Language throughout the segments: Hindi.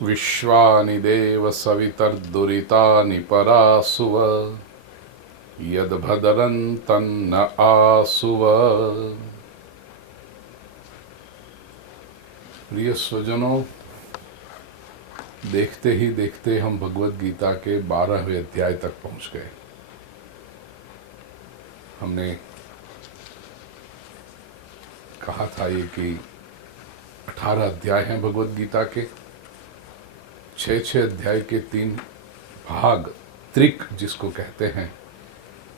विश्वानि देव सवितर्दुरितानि परासुव यद्भदरं तन्न आसुव। प्रिय स्वजनों, देखते ही देखते हम भगवत गीता के 12वें अध्याय तक पहुंच गए। हमने कहा था ये कि 18 अध्याय हैं भगवत गीता के, 6 अध्याय के 3 भाग त्रिक जिसको कहते हैं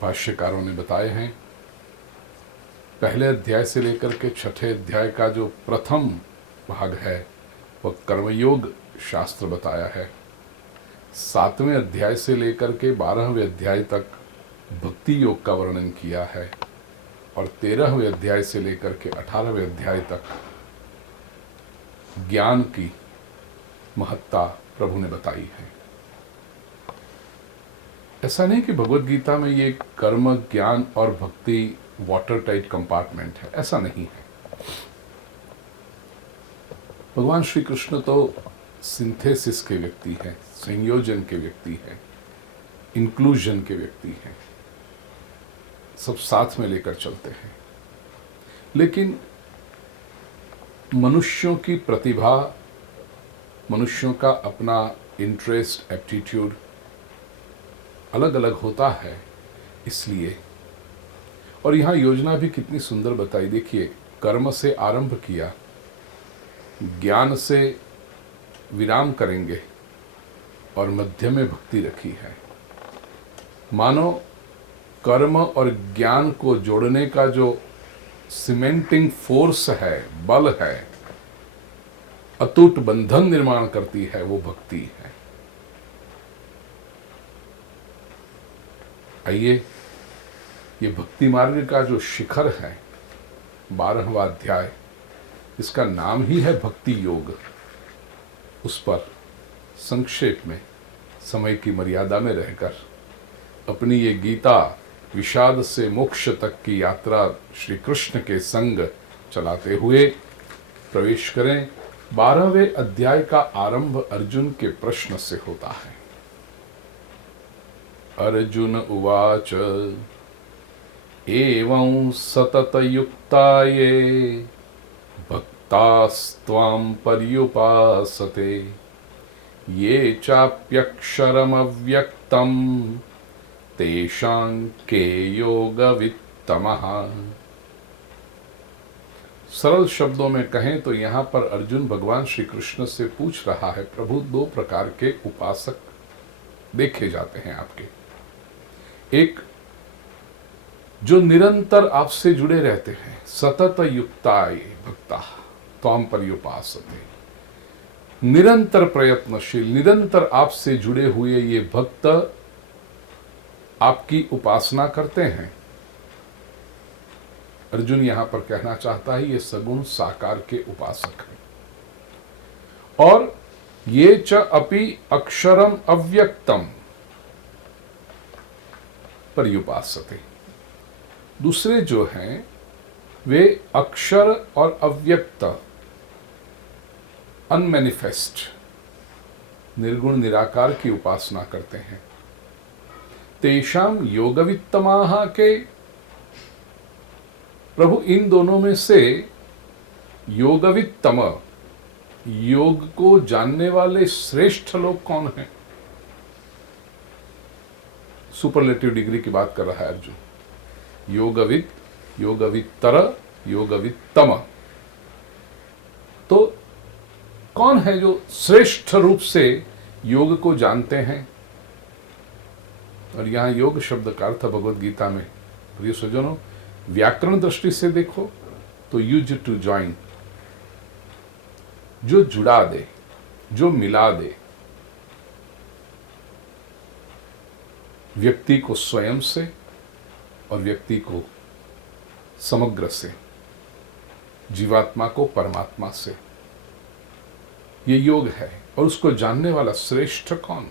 भाष्यकारों ने बताए हैं। पहले अध्याय से लेकर के 6ठे अध्याय का जो प्रथम भाग है वह कर्मयोग शास्त्र बताया है। 7वें अध्याय से लेकर के 12वें अध्याय तक भक्ति योग का वर्णन किया है और 13वें अध्याय से लेकर के 18वें अध्याय तक ज्ञान की महत्ता प्रभु ने बताई है। ऐसा नहीं कि भगवत गीता में ये कर्म, ज्ञान और भक्ति वाटर टाइट कंपार्टमेंट है, ऐसा नहीं है। भगवान श्री कृष्ण तो सिंथेसिस के व्यक्ति हैं, संयोजन के व्यक्ति हैं, इंक्लूजन के व्यक्ति हैं, सब साथ में लेकर चलते हैं। लेकिन मनुष्यों की प्रतिभा, मनुष्यों का अपना इंटरेस्ट, एप्टीट्यूड अलग अलग होता है, इसलिए। और यहाँ योजना भी कितनी सुंदर बताई। देखिए, कर्म से आरंभ किया, ज्ञान से विराम करेंगे और मध्य में भक्ति रखी है। मानो कर्म और ज्ञान को जोड़ने का जो सीमेंटिंग फोर्स है, बल है, अटूट बंधन निर्माण करती है, वो भक्ति है। आइए, ये भक्ति मार्ग का जो शिखर है 12वां अध्याय, इसका नाम ही है भक्ति योग, उस पर संक्षेप में समय की मर्यादा में रहकर अपनी ये गीता विषाद से मोक्ष तक की यात्रा श्री कृष्ण के संग चलाते हुए प्रवेश करें। 12वें अध्याय का आरंभ अर्जुन के प्रश्न से होता है। अर्जुन उवाच एवं सततयुक्ताये भक्तास्त्वां पर्युपासते ये चाप्यक्षरमव्यक्तं तेषां के योगवित्तमः। सरल शब्दों में कहें तो यहाँ पर अर्जुन भगवान श्री कृष्ण से पूछ रहा है, प्रभु 2 प्रकार के उपासक देखे जाते हैं आपके। एक जो निरंतर आपसे जुड़े रहते हैं, सतत युक्ताय भक्ता त्वां पर्युपासते, निरंतर प्रयत्नशील, निरंतर आपसे जुड़े हुए ये भक्त आपकी उपासना करते हैं। अर्जुन यहां पर कहना चाहता है ये सगुण साकार के उपासक हैं। और ये च अपि अक्षरम अव्यक्तम पर्युपासते, दूसरे जो हैं वे अक्षर और अव्यक्त, अनमैनिफेस्ट, निर्गुण निराकार की उपासना करते हैं। तेषाम योगवित्तमाः के, प्रभु इन दोनों में से योगवित्तम, योग को जानने वाले श्रेष्ठ लोग कौन हैं? सुपरलेटिव डिग्री की बात कर रहा है अर्जुन। योगविद, योगवित्तर, योगवित्तम, तो कौन है जो श्रेष्ठ रूप से योग को जानते हैं? और यहां योग शब्द का अर्थ भगवत गीता में, प्रिय स्वजनों, व्याकरण दृष्टि से देखो तो यूज टू ज्वाइन, जो जुड़ा दे, जो मिला दे व्यक्ति को स्वयं से और व्यक्ति को समग्र से, जीवात्मा को परमात्मा से, ये योग है। और उसको जानने वाला श्रेष्ठ कौन?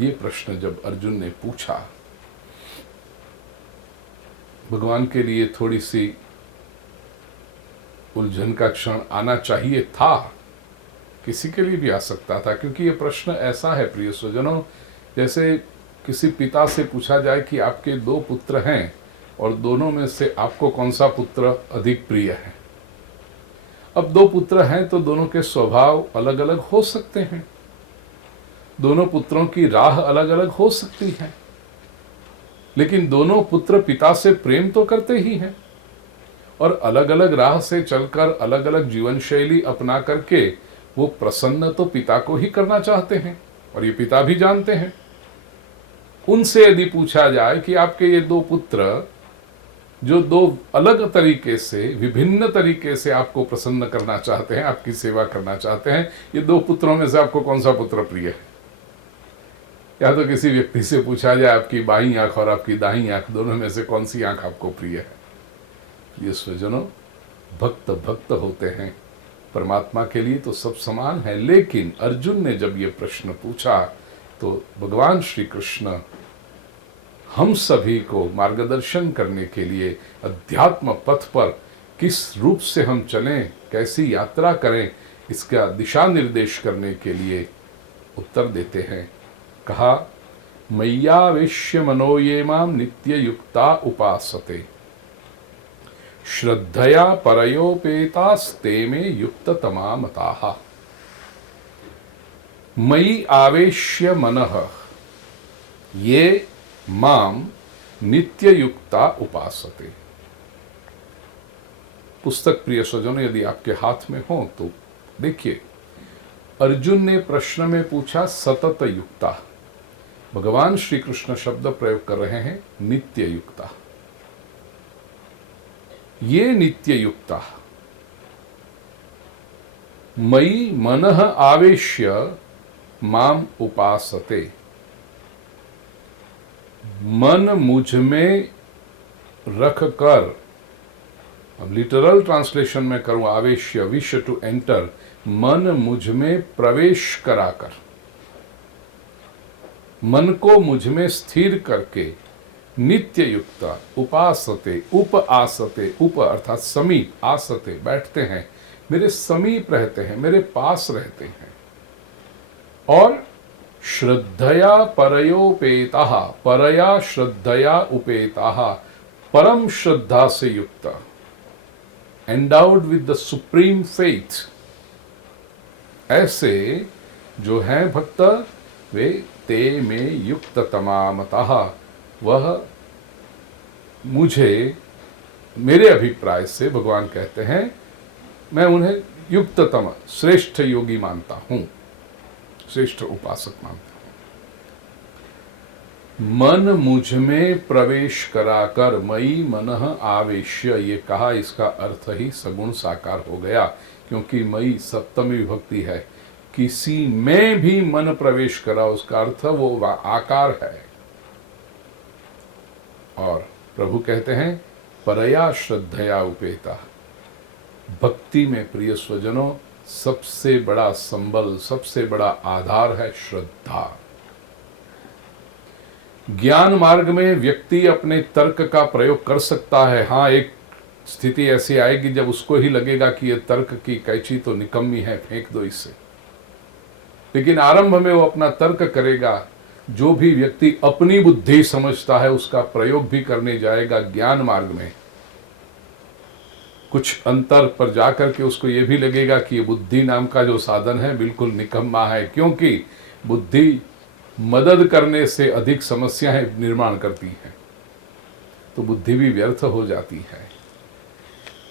ये प्रश्न जब अर्जुन ने पूछा, भगवान के लिए थोड़ी सी उलझन का क्षण आना चाहिए था, किसी के लिए भी आ सकता था, क्योंकि ये प्रश्न ऐसा है प्रिय स्वजनों, जैसे किसी पिता से पूछा जाए कि आपके 2 पुत्र हैं और दोनों में से आपको कौन सा पुत्र अधिक प्रिय है। अब 2 पुत्र हैं तो दोनों के स्वभाव अलग अलग हो सकते हैं, दोनों पुत्रों की राह अलग अलग हो सकती है, लेकिन दोनों पुत्र पिता से प्रेम तो करते ही हैं और अलग अलग राह से चलकर अलग अलग जीवन शैली अपना करके वो प्रसन्न तो पिता को ही करना चाहते हैं और ये पिता भी जानते हैं। उनसे यदि पूछा जाए कि आपके ये 2 पुत्र जो 2 अलग तरीके से, विभिन्न तरीके से आपको प्रसन्न करना चाहते हैं, आपकी सेवा करना चाहते हैं, ये 2 पुत्रों में से आपको कौन सा पुत्र प्रिय है? या तो किसी व्यक्ति से पूछा जाए आपकी बाईं आंख और आपकी दाहिनी आंख, दोनों में से कौन सी आंख आपको प्रिय है? ये स्वजनों, भक्त भक्त होते हैं, परमात्मा के लिए तो सब समान है। लेकिन अर्जुन ने जब ये प्रश्न पूछा तो भगवान श्री कृष्ण हम सभी को मार्गदर्शन करने के लिए अध्यात्म पथ पर किस रूप से हम चलें, कैसी यात्रा करें, इसका दिशा निर्देश करने के लिए उत्तर देते हैं। कहा, मय्यावेश्य मनो ये माम नित्य युक्ता उपासते श्रद्धया परयोपेतास्ते में युक्त तमा मताः। मयि आवेश्य मनः ये माम नित्य युक्ता उपासते। पुस्तक प्रिय स्वजनों यदि आपके हाथ में हो तो देखिए, अर्जुन ने प्रश्न में पूछा सतत युक्ता, भगवान श्री कृष्ण शब्द प्रयोग कर रहे हैं नित्य युक्ता। ये नित्य युक्ता मयि मनः आवेश्य माम उपासते, मन मुझ में रख कर, अब लिटरल ट्रांसलेशन में करूं, आवेश्य विश टू एंटर, मन मुझ में प्रवेश कराकर, मन को मुझ में स्थिर करके नित्य युक्ता उपासते, उप आसते, उप अर्थात समीप, आसते बैठते हैं, मेरे समीप रहते हैं, मेरे पास रहते हैं, और श्रद्धया परयोपेताः, परया श्रद्धया उपेताः, परम श्रद्धा से युक्त, endowed with the supreme faith, ऐसे जो हैं भक्त वे ते में युक्त तमामतः, वह मुझे, मेरे अभिप्राय से भगवान कहते हैं, मैं उन्हें युक्ततम श्रेष्ठ योगी मानता हूं, श्रेष्ठ उपासक मानता हूं। मन मुझ में प्रवेश कराकर, मयि मनः आवेश्य, ये कहा, इसका अर्थ ही सगुण साकार हो गया, क्योंकि मयि सप्तमी विभक्ति है, किसी में भी मन प्रवेश करा, उसका अर्थ वो आकार है। और प्रभु कहते हैं परया श्रद्धया उपेता, भक्ति में प्रिय स्वजनों सबसे बड़ा संबल, सबसे बड़ा आधार है श्रद्धा। ज्ञान मार्ग में व्यक्ति अपने तर्क का प्रयोग कर सकता है, हाँ, एक स्थिति ऐसी आएगी जब उसको ही लगेगा कि यह तर्क की कैंची तो निकम्मी है, फेंक दो इसे, लेकिन आरंभ में वो अपना तर्क करेगा। जो भी व्यक्ति अपनी बुद्धि समझता है उसका प्रयोग भी करने जाएगा ज्ञान मार्ग में, कुछ अंतर पर जाकर के उसको ये भी लगेगा कि ये बुद्धि नाम का जो साधन है बिल्कुल निकम्मा है, क्योंकि बुद्धि मदद करने से अधिक समस्याएं निर्माण करती है, तो बुद्धि भी व्यर्थ हो जाती है।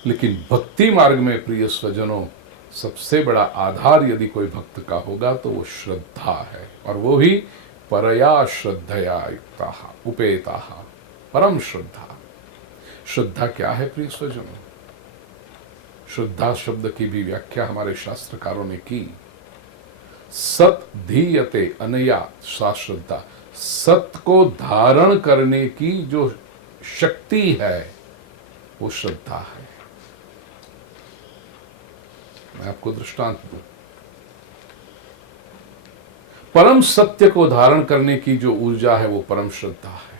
लेकिन भक्ति मार्ग में प्रिय स्वजनों सबसे बड़ा आधार यदि कोई भक्त का होगा तो वो श्रद्धा है, और वो भी परया श्रद्धया युक्ताः उपेताः, परम श्रद्धा। श्रद्धा क्या है प्रिय स्वजनों? श्रद्धा शब्द की भी व्याख्या हमारे शास्त्रकारों ने की, सत धीयते अनया सा श्रद्धा, सत को धारण करने की जो शक्ति है वो श्रद्धा है। मैं आपको दृष्टांत दूं, परम सत्य को धारण करने की जो ऊर्जा है वो परम श्रद्धा है।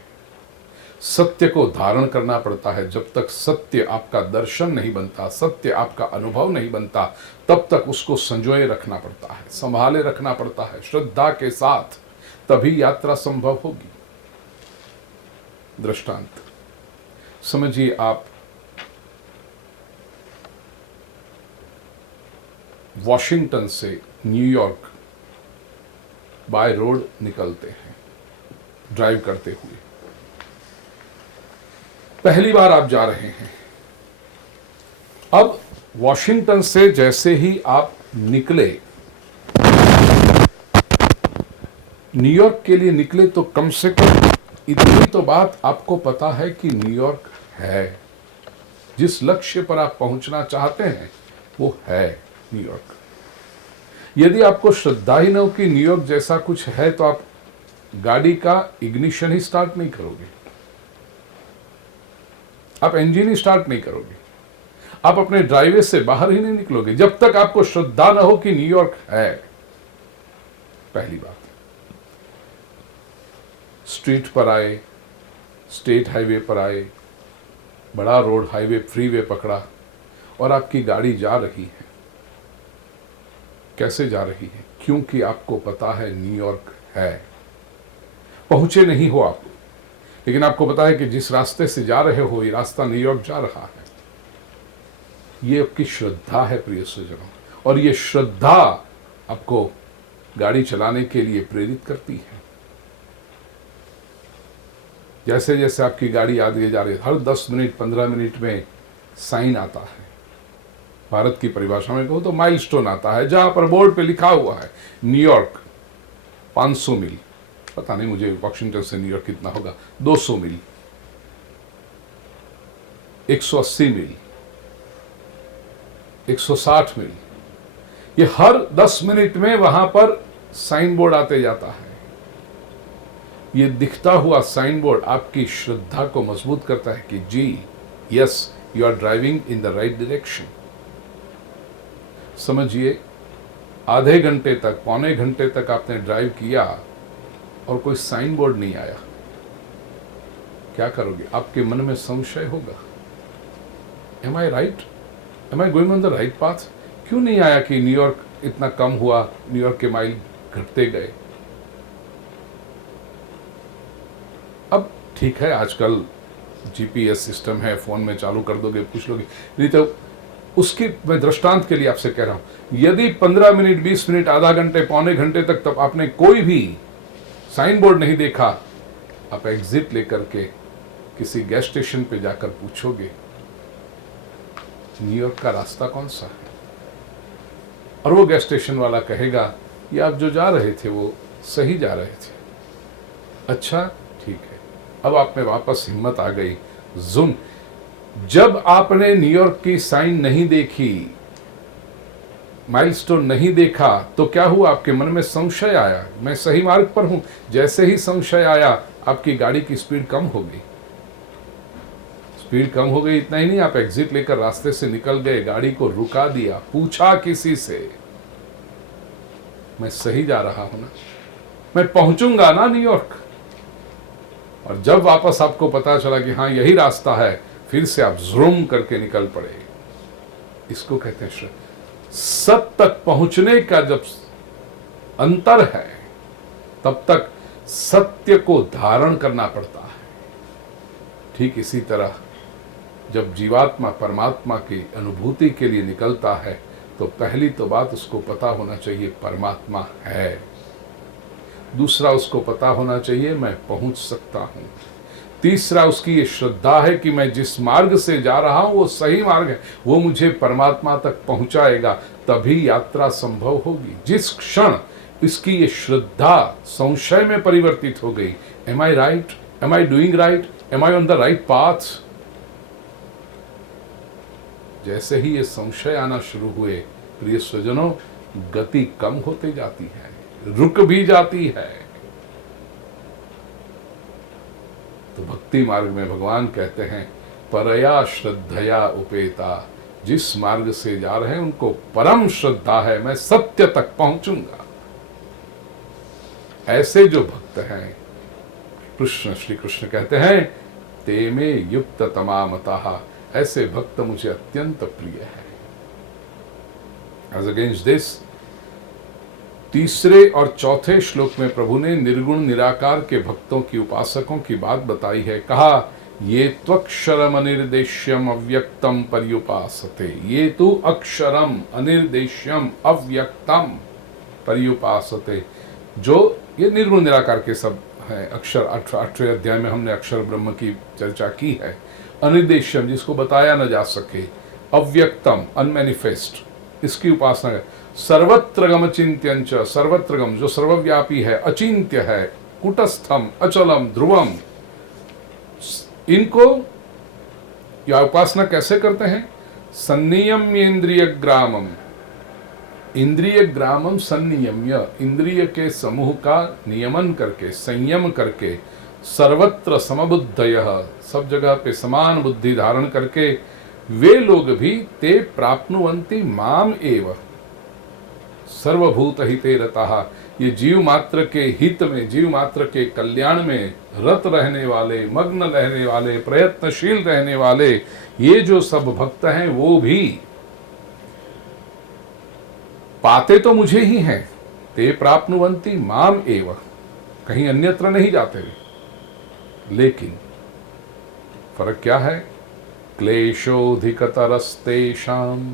सत्य को धारण करना पड़ता है। जब तक सत्य आपका दर्शन नहीं बनता, सत्य आपका अनुभव नहीं बनता, तब तक उसको संजोए रखना पड़ता है, संभाले रखना पड़ता है श्रद्धा के साथ, तभी यात्रा संभव होगी। दृष्टांत समझिए, आप वॉशिंगटन से न्यूयॉर्क बाय रोड निकलते हैं ड्राइव करते हुए। पहली बार आप जा रहे हैं। अब वॉशिंगटन से जैसे ही आप निकले, न्यूयॉर्क के लिए निकले, तो कम से कम इतनी तो बात आपको पता है कि न्यूयॉर्क है, जिस लक्ष्य पर आप पहुंचना चाहते हैं वो है न्यूयॉर्क। यदि आपको श्रद्धा ही न हो कि न्यूयॉर्क जैसा कुछ है, तो आप गाड़ी का इग्निशन ही स्टार्ट नहीं करोगे, आप इंजन ही स्टार्ट नहीं करोगे, आप अपने ड्राइवे से बाहर ही नहीं निकलोगे जब तक आपको श्रद्धा न हो कि न्यूयॉर्क है। पहली बात, स्ट्रीट पर आए, स्टेट हाईवे पर आए, बड़ा रोड हाईवे फ्रीवे पकड़ा और आपकी गाड़ी जा रही है। कैसे जा रही है? क्योंकि आपको पता है न्यूयॉर्क है। पहुंचे नहीं हो आप, लेकिन आपको पता है कि जिस रास्ते से जा रहे हो ये रास्ता न्यूयॉर्क जा रहा है। ये आपकी श्रद्धा है प्रिय स्वजनों, और ये श्रद्धा आपको गाड़ी चलाने के लिए प्रेरित करती है। जैसे जैसे आपकी गाड़ी आगे जा रही है, हर 10 मिनट 15 मिनट में साइन आता है। भारत की परिभाषा में कहूं तो माइलस्टोन आता है, जहां पर बोर्ड पे लिखा हुआ है न्यूयॉर्क 500 मील, पता नहीं मुझे वॉशिंगटन से न्यूयॉर्क कितना होगा, 200 मील, 180 मील, 160 मील, ये हर 10 मिनट में वहां पर साइन बोर्ड आते जाता है। ये दिखता हुआ साइन बोर्ड आपकी श्रद्धा को मजबूत करता है कि जी yes, you are driving in the right direction. समझिए, आधे घंटे तक, पौने घंटे तक आपने ड्राइव किया और कोई साइन बोर्ड नहीं आया, क्या करोगे? आपके मन में संशय होगा, am I right, am I going on the right path? क्यों नहीं आया कि न्यूयॉर्क इतना कम हुआ, न्यूयॉर्क के माइल घटते गए? अब ठीक है, आजकल जीपीएस सिस्टम है, फोन में चालू कर दोगे, पूछ लोगे, नहीं तो उसकी मैं दृष्टांत के लिए आपसे कह रहा हूं, यदि 15 मिनट 20 मिनट आधा घंटे पौने घंटे तक तब आपने कोई भी साइन बोर्ड नहीं देखा, आप एग्जिट लेकर के किसी गैस स्टेशन पे जाकर पूछोगे न्यूयॉर्क का रास्ता कौन सा है, और वो गैस स्टेशन वाला कहेगा ये आप जो जा रहे थे वो सही जा रहे थे। अच्छा ठीक है, अब आप में वापस हिम्मत आ गई। जब आपने न्यूयॉर्क की साइन नहीं देखी, माइलस्टोन नहीं देखा, तो क्या हुआ? आपके मन में संशय आया, मैं सही मार्ग पर हूं। जैसे ही संशय आया, आपकी गाड़ी की स्पीड कम हो गई। स्पीड कम हो गई, इतना ही नहीं, आप एग्जिट लेकर रास्ते से निकल गए, गाड़ी को रुका दिया, पूछा किसी से मैं सही जा रहा हूं ना, मैं पहुंचूंगा ना न्यूयॉर्क? और जब वापस आपको पता चला कि हाँ यही रास्ता है, फिर से आप ज़ूम करके निकल पड़े। इसको कहते हैं सत्य तक पहुंचने का जब अंतर है, तब तक सत्य को धारण करना पड़ता है। ठीक इसी तरह जब जीवात्मा परमात्मा की अनुभूति के लिए निकलता है, तो पहली तो बात उसको पता होना चाहिए परमात्मा है। दूसरा, उसको पता होना चाहिए मैं पहुंच सकता हूं। तीसरा, उसकी ये श्रद्धा है कि मैं जिस मार्ग से जा रहा हूं वो सही मार्ग है, वो मुझे परमात्मा तक पहुंचाएगा, तभी यात्रा संभव होगी। जिस क्षण इसकी ये श्रद्धा संशय में परिवर्तित हो गई, am I right, am I doing right, am I on the right path, जैसे ही ये संशय आना शुरू हुए, प्रिय स्वजनों, गति कम होते जाती है, रुक भी जाती है। तो भक्ति मार्ग में भगवान कहते हैं परया श्रद्धया उपेता, जिस मार्ग से जा रहे हैं उनको परम श्रद्धा है, मैं सत्य तक पहुंचूंगा। ऐसे जो भक्त हैं, कृष्ण श्री कृष्ण कहते हैं ते में युक्त तमामतः, ऐसे भक्त मुझे अत्यंत प्रिय है। एज अगेंस्ट दिस, तीसरे और चौथे श्लोक में प्रभु ने निर्गुण निराकार के भक्तों की, उपासकों की बात बताई है। कहा, ये त्वक्षरम अनिर्देश्यम अव्यक्तम पर्युपासते। ये तु अक्षरम अनिर्देश्यम अव्यक्तम पर्युपासते। जो ये निर्गुण निराकार के सब है अक्षर। 8वें अध्याय में हमने अक्षर ब्रह्म की चर्चा की है। अनिर्देश्यम, जिसको बताया न जा सके। अव्यक्तम, अनमैनिफेस्ट, इसकी उपासना है। सर्वत्रगम अचिंत्यंच, सर्वत्रगम जो सर्वव्यापी है, अचिंत्य है, कुटस्थम, अचलम, ध्रुवम। इनको या उपासना कैसे करते हैं? संनियम्य इंद्रिय ग्रामम, इंद्रिय ग्रामम संनियम्य, इंद्रिय के समूह का नियमन करके, संयम करके, सर्वत्र समबुद्धयः, सब जगह पे समान बुद्धि धारण करके, वे लोग भी ते प्राप्नुवन्ति माम एव सर्वभूत हिते रतः। ये जीव मात्र के हित में, जीव मात्र के कल्याण में रत रहने वाले, मग्न रहने वाले, प्रयत्नशील रहने वाले ये जो सब भक्त हैं, वो भी पाते तो मुझे ही हैं। ते प्राप्नुवन्ति माम एव, कहीं अन्यत्र नहीं जाते। लेकिन फर्क क्या है? क्लेशोऽधिकतरस्तेषाम्,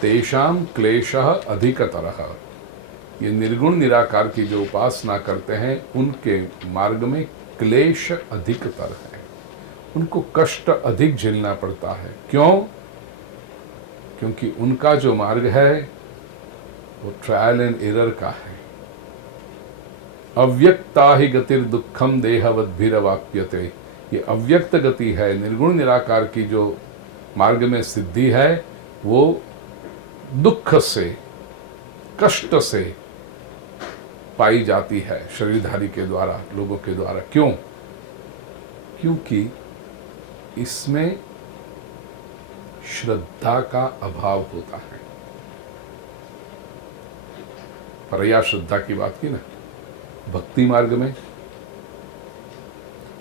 तेषां क्लेशः अधिकतरः। ये निर्गुण निराकार की जो उपासना करते हैं, उनके मार्ग में क्लेश अधिकतर है, उनको कष्ट अधिक झेलना पड़ता है। क्यों? क्योंकि उनका जो मार्ग है वो ट्रायल एंड एरर का है। अव्यक्ता ही गतिर्दुःखम देहवद्भिरवाप्यते। ये अव्यक्त गति है, निर्गुण निराकार की जो मार्ग में सिद्धि है, वो दुख से, कष्ट से पाई जाती है शरीरधारी के द्वारा, लोगों के द्वारा। क्यों? क्योंकि इसमें श्रद्धा का अभाव होता है। परया श्रद्धा की बात की ना, भक्ति मार्ग में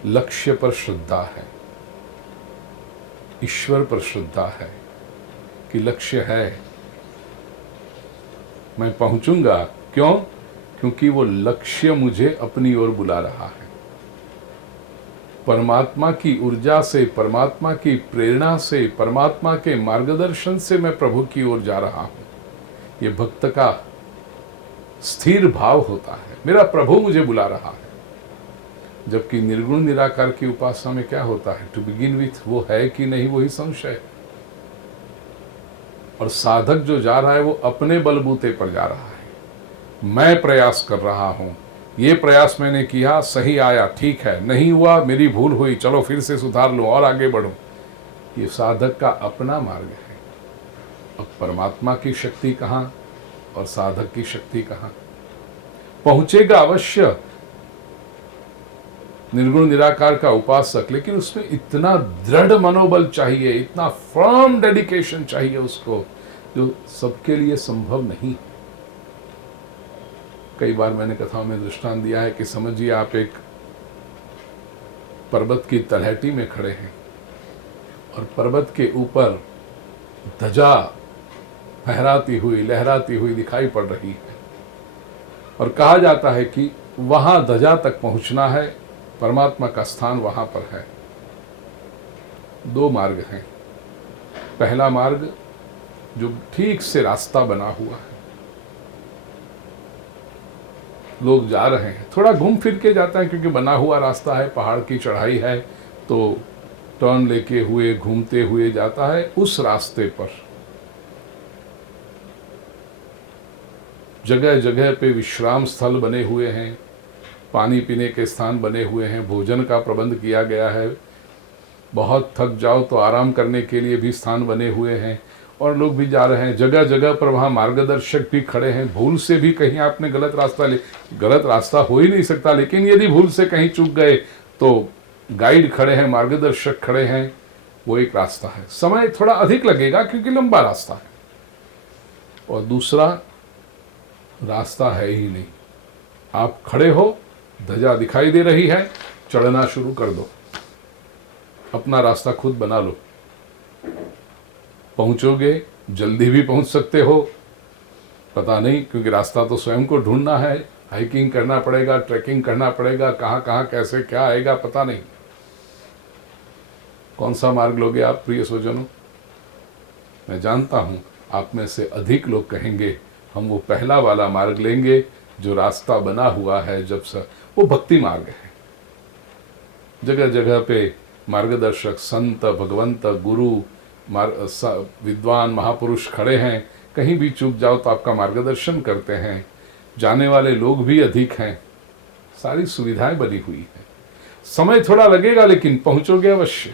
लक्ष्य पर श्रद्धा है, ईश्वर पर श्रद्धा है कि लक्ष्य है, मैं पहुंचूंगा। क्यों? क्योंकि वो लक्ष्य मुझे अपनी ओर बुला रहा है। परमात्मा की ऊर्जा से, परमात्मा की प्रेरणा से, परमात्मा के मार्गदर्शन से मैं प्रभु की ओर जा रहा हूं। ये भक्त का स्थिर भाव होता है, मेरा प्रभु मुझे बुला रहा है। जबकि निर्गुण निराकार की उपासना में क्या होता है? टू बिगिन विथ वो है कि नहीं, वही संशय। और साधक जो जा रहा है वो अपने बलबूते पर जा रहा है। मैं प्रयास कर रहा हूं, ये प्रयास मैंने किया, सही आया, ठीक है, नहीं हुआ, मेरी भूल हुई, चलो फिर से सुधार लूं और आगे बढ़ूं। ये साधक का अपना मार्ग है। अब परमात्मा की शक्ति कहां और साधक की शक्ति कहां? पहुंचेगा अवश्य निर्गुण निराकार का उपासक, लेकिन उसमें इतना दृढ़ मनोबल चाहिए, इतना फर्म डेडिकेशन चाहिए उसको, जो सबके लिए संभव नहीं। कई बार मैंने कथाओं में दृष्टांत दिया है कि समझिए आप एक पर्वत की तलहटी में खड़े हैं और पर्वत के ऊपर ध्वजा फहराती हुई, लहराती हुई दिखाई पड़ रही है, और कहा जाता है कि वहां ध्वजा तक पहुंचना है, परमात्मा का स्थान वहां पर है। दो मार्ग हैं। पहला मार्ग जो ठीक से रास्ता बना हुआ है, लोग जा रहे हैं, थोड़ा घूम फिर के जाते हैं क्योंकि बना हुआ रास्ता है, पहाड़ की चढ़ाई है, तो टर्न लेके हुए, घूमते हुए जाता है। उस रास्ते पर जगह जगह पे विश्राम स्थल बने हुए हैं, पानी पीने के स्थान बने हुए हैं, भोजन का प्रबंध किया गया है, बहुत थक जाओ तो आराम करने के लिए भी स्थान बने हुए हैं, और लोग भी जा रहे हैं। जगह जगह पर वहाँ मार्गदर्शक भी खड़े हैं। भूल से भी कहीं आपने गलत रास्ता हो ही नहीं सकता, लेकिन यदि भूल से कहीं चूक गए तो गाइड खड़े हैं, मार्गदर्शक खड़े हैं, वो एक रास्ता है। समय थोड़ा अधिक लगेगा क्योंकि लंबा रास्ता है। और दूसरा रास्ता है ही नहीं, आप खड़े हो, ध्वजा दिखाई दे रही है, चढ़ना शुरू कर दो। अपना रास्ता खुद बना लो। पहुंचोगे, जल्दी भी पहुंच सकते हो, पता नहीं, क्योंकि रास्ता तो स्वयं को ढूंढना है। हाइकिंग करना पड़ेगा, ट्रैकिंग करना पड़ेगा, कहाँ कहाँ कैसे क्या आएगा पता नहीं। कौन सा मार्ग लोगे आप प्रिय स्वजनों? मैं जानता हूं आप में से अधिक लोग कहेंगे हम वो पहला वाला मार्ग लेंगे जो रास्ता बना हुआ है, जब से वो भक्ति मार्ग है। जगह जगह पे मार्गदर्शक संत, भगवंत, गुरु, विद्वान महापुरुष खड़े हैं। कहीं भी चूक जाओ तो आपका मार्गदर्शन करते हैं। जाने वाले लोग भी अधिक हैं, सारी सुविधाएं बनी हुई है। समय थोड़ा लगेगा लेकिन पहुंचोगे अवश्य।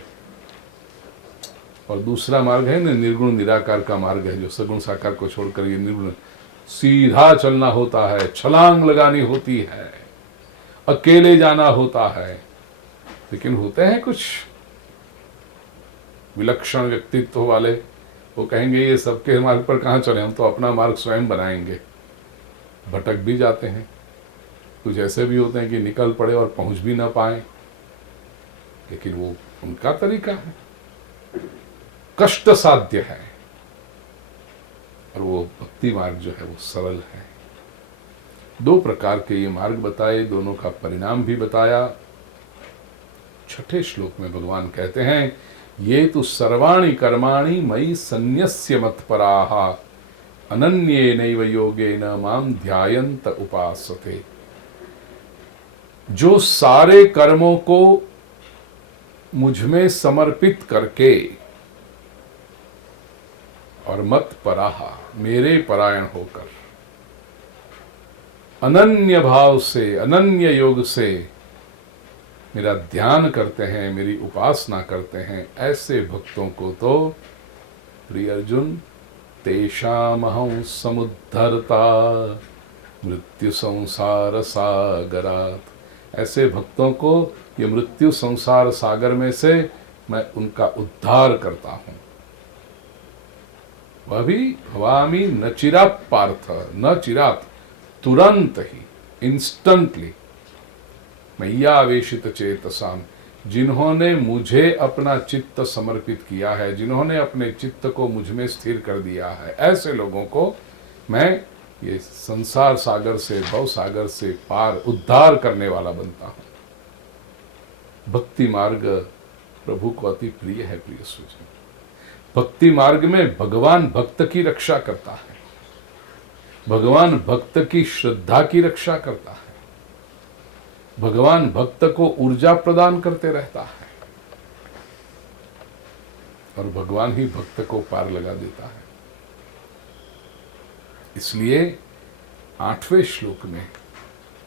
और दूसरा मार्ग है ना, निर्गुण निराकार का मार्ग है, जो सगुण साकार को छोड़कर ये निर्गुण, सीधा चलना होता है, छलांग लगानी होती है, अकेले जाना होता है। लेकिन होते हैं कुछ विलक्षण व्यक्तित्व वाले, वो कहेंगे ये सबके मार्ग पर कहाँ चले, हम तो अपना मार्ग स्वयं बनाएंगे। भटक भी जाते हैं। कुछ ऐसे भी होते हैं कि निकल पड़े और पहुंच भी ना पाए, लेकिन वो उनका तरीका है, कष्ट साध्य है। और वो भक्ति मार्ग जो है वो सरल है। 2 प्रकार के ये मार्ग बताए, दोनों का परिणाम भी बताया। 6ठे श्लोक में भगवान कहते हैं, ये तो सर्वाणि कर्माणि मयि सन्न्यस्य मत्पराः अनन्येनैव योगेन मां ध्यायन्त उपासते। जो सारे कर्मों को मुझ में समर्पित करके और मत पराह, मेरे परायण होकर, अनन्य भाव से, अनन्य योग से मेरा ध्यान करते हैं, मेरी उपासना करते हैं, ऐसे भक्तों को तो प्रिय अर्जुन तेषामहं समुद्धरता मृत्यु संसार सागरात। ऐसे भक्तों को ये मृत्यु संसार सागर में से मैं उनका उद्धार करता हूं। वह भी भवामी न चिरात पार्थ, न चिरात, तुरंत ही, इंस्टेंटली। मय्यावेशित चेतसाम, जिन्होंने मुझे अपना चित्त समर्पित किया है, जिन्होंने अपने चित्त को मुझ में स्थिर कर दिया है, ऐसे लोगों को मैं ये संसार सागर से, भव सागर से पार उद्धार करने वाला बनता हूं। भक्ति मार्ग प्रभु को अति प्रिय है प्रिय सुजन। भक्ति मार्ग में भगवान भक्त की रक्षा करता है, भगवान भक्त की श्रद्धा की रक्षा करता है, भगवान भक्त को ऊर्जा प्रदान करते रहता है, और भगवान ही भक्त को पार लगा देता है। इसलिए 8वें श्लोक में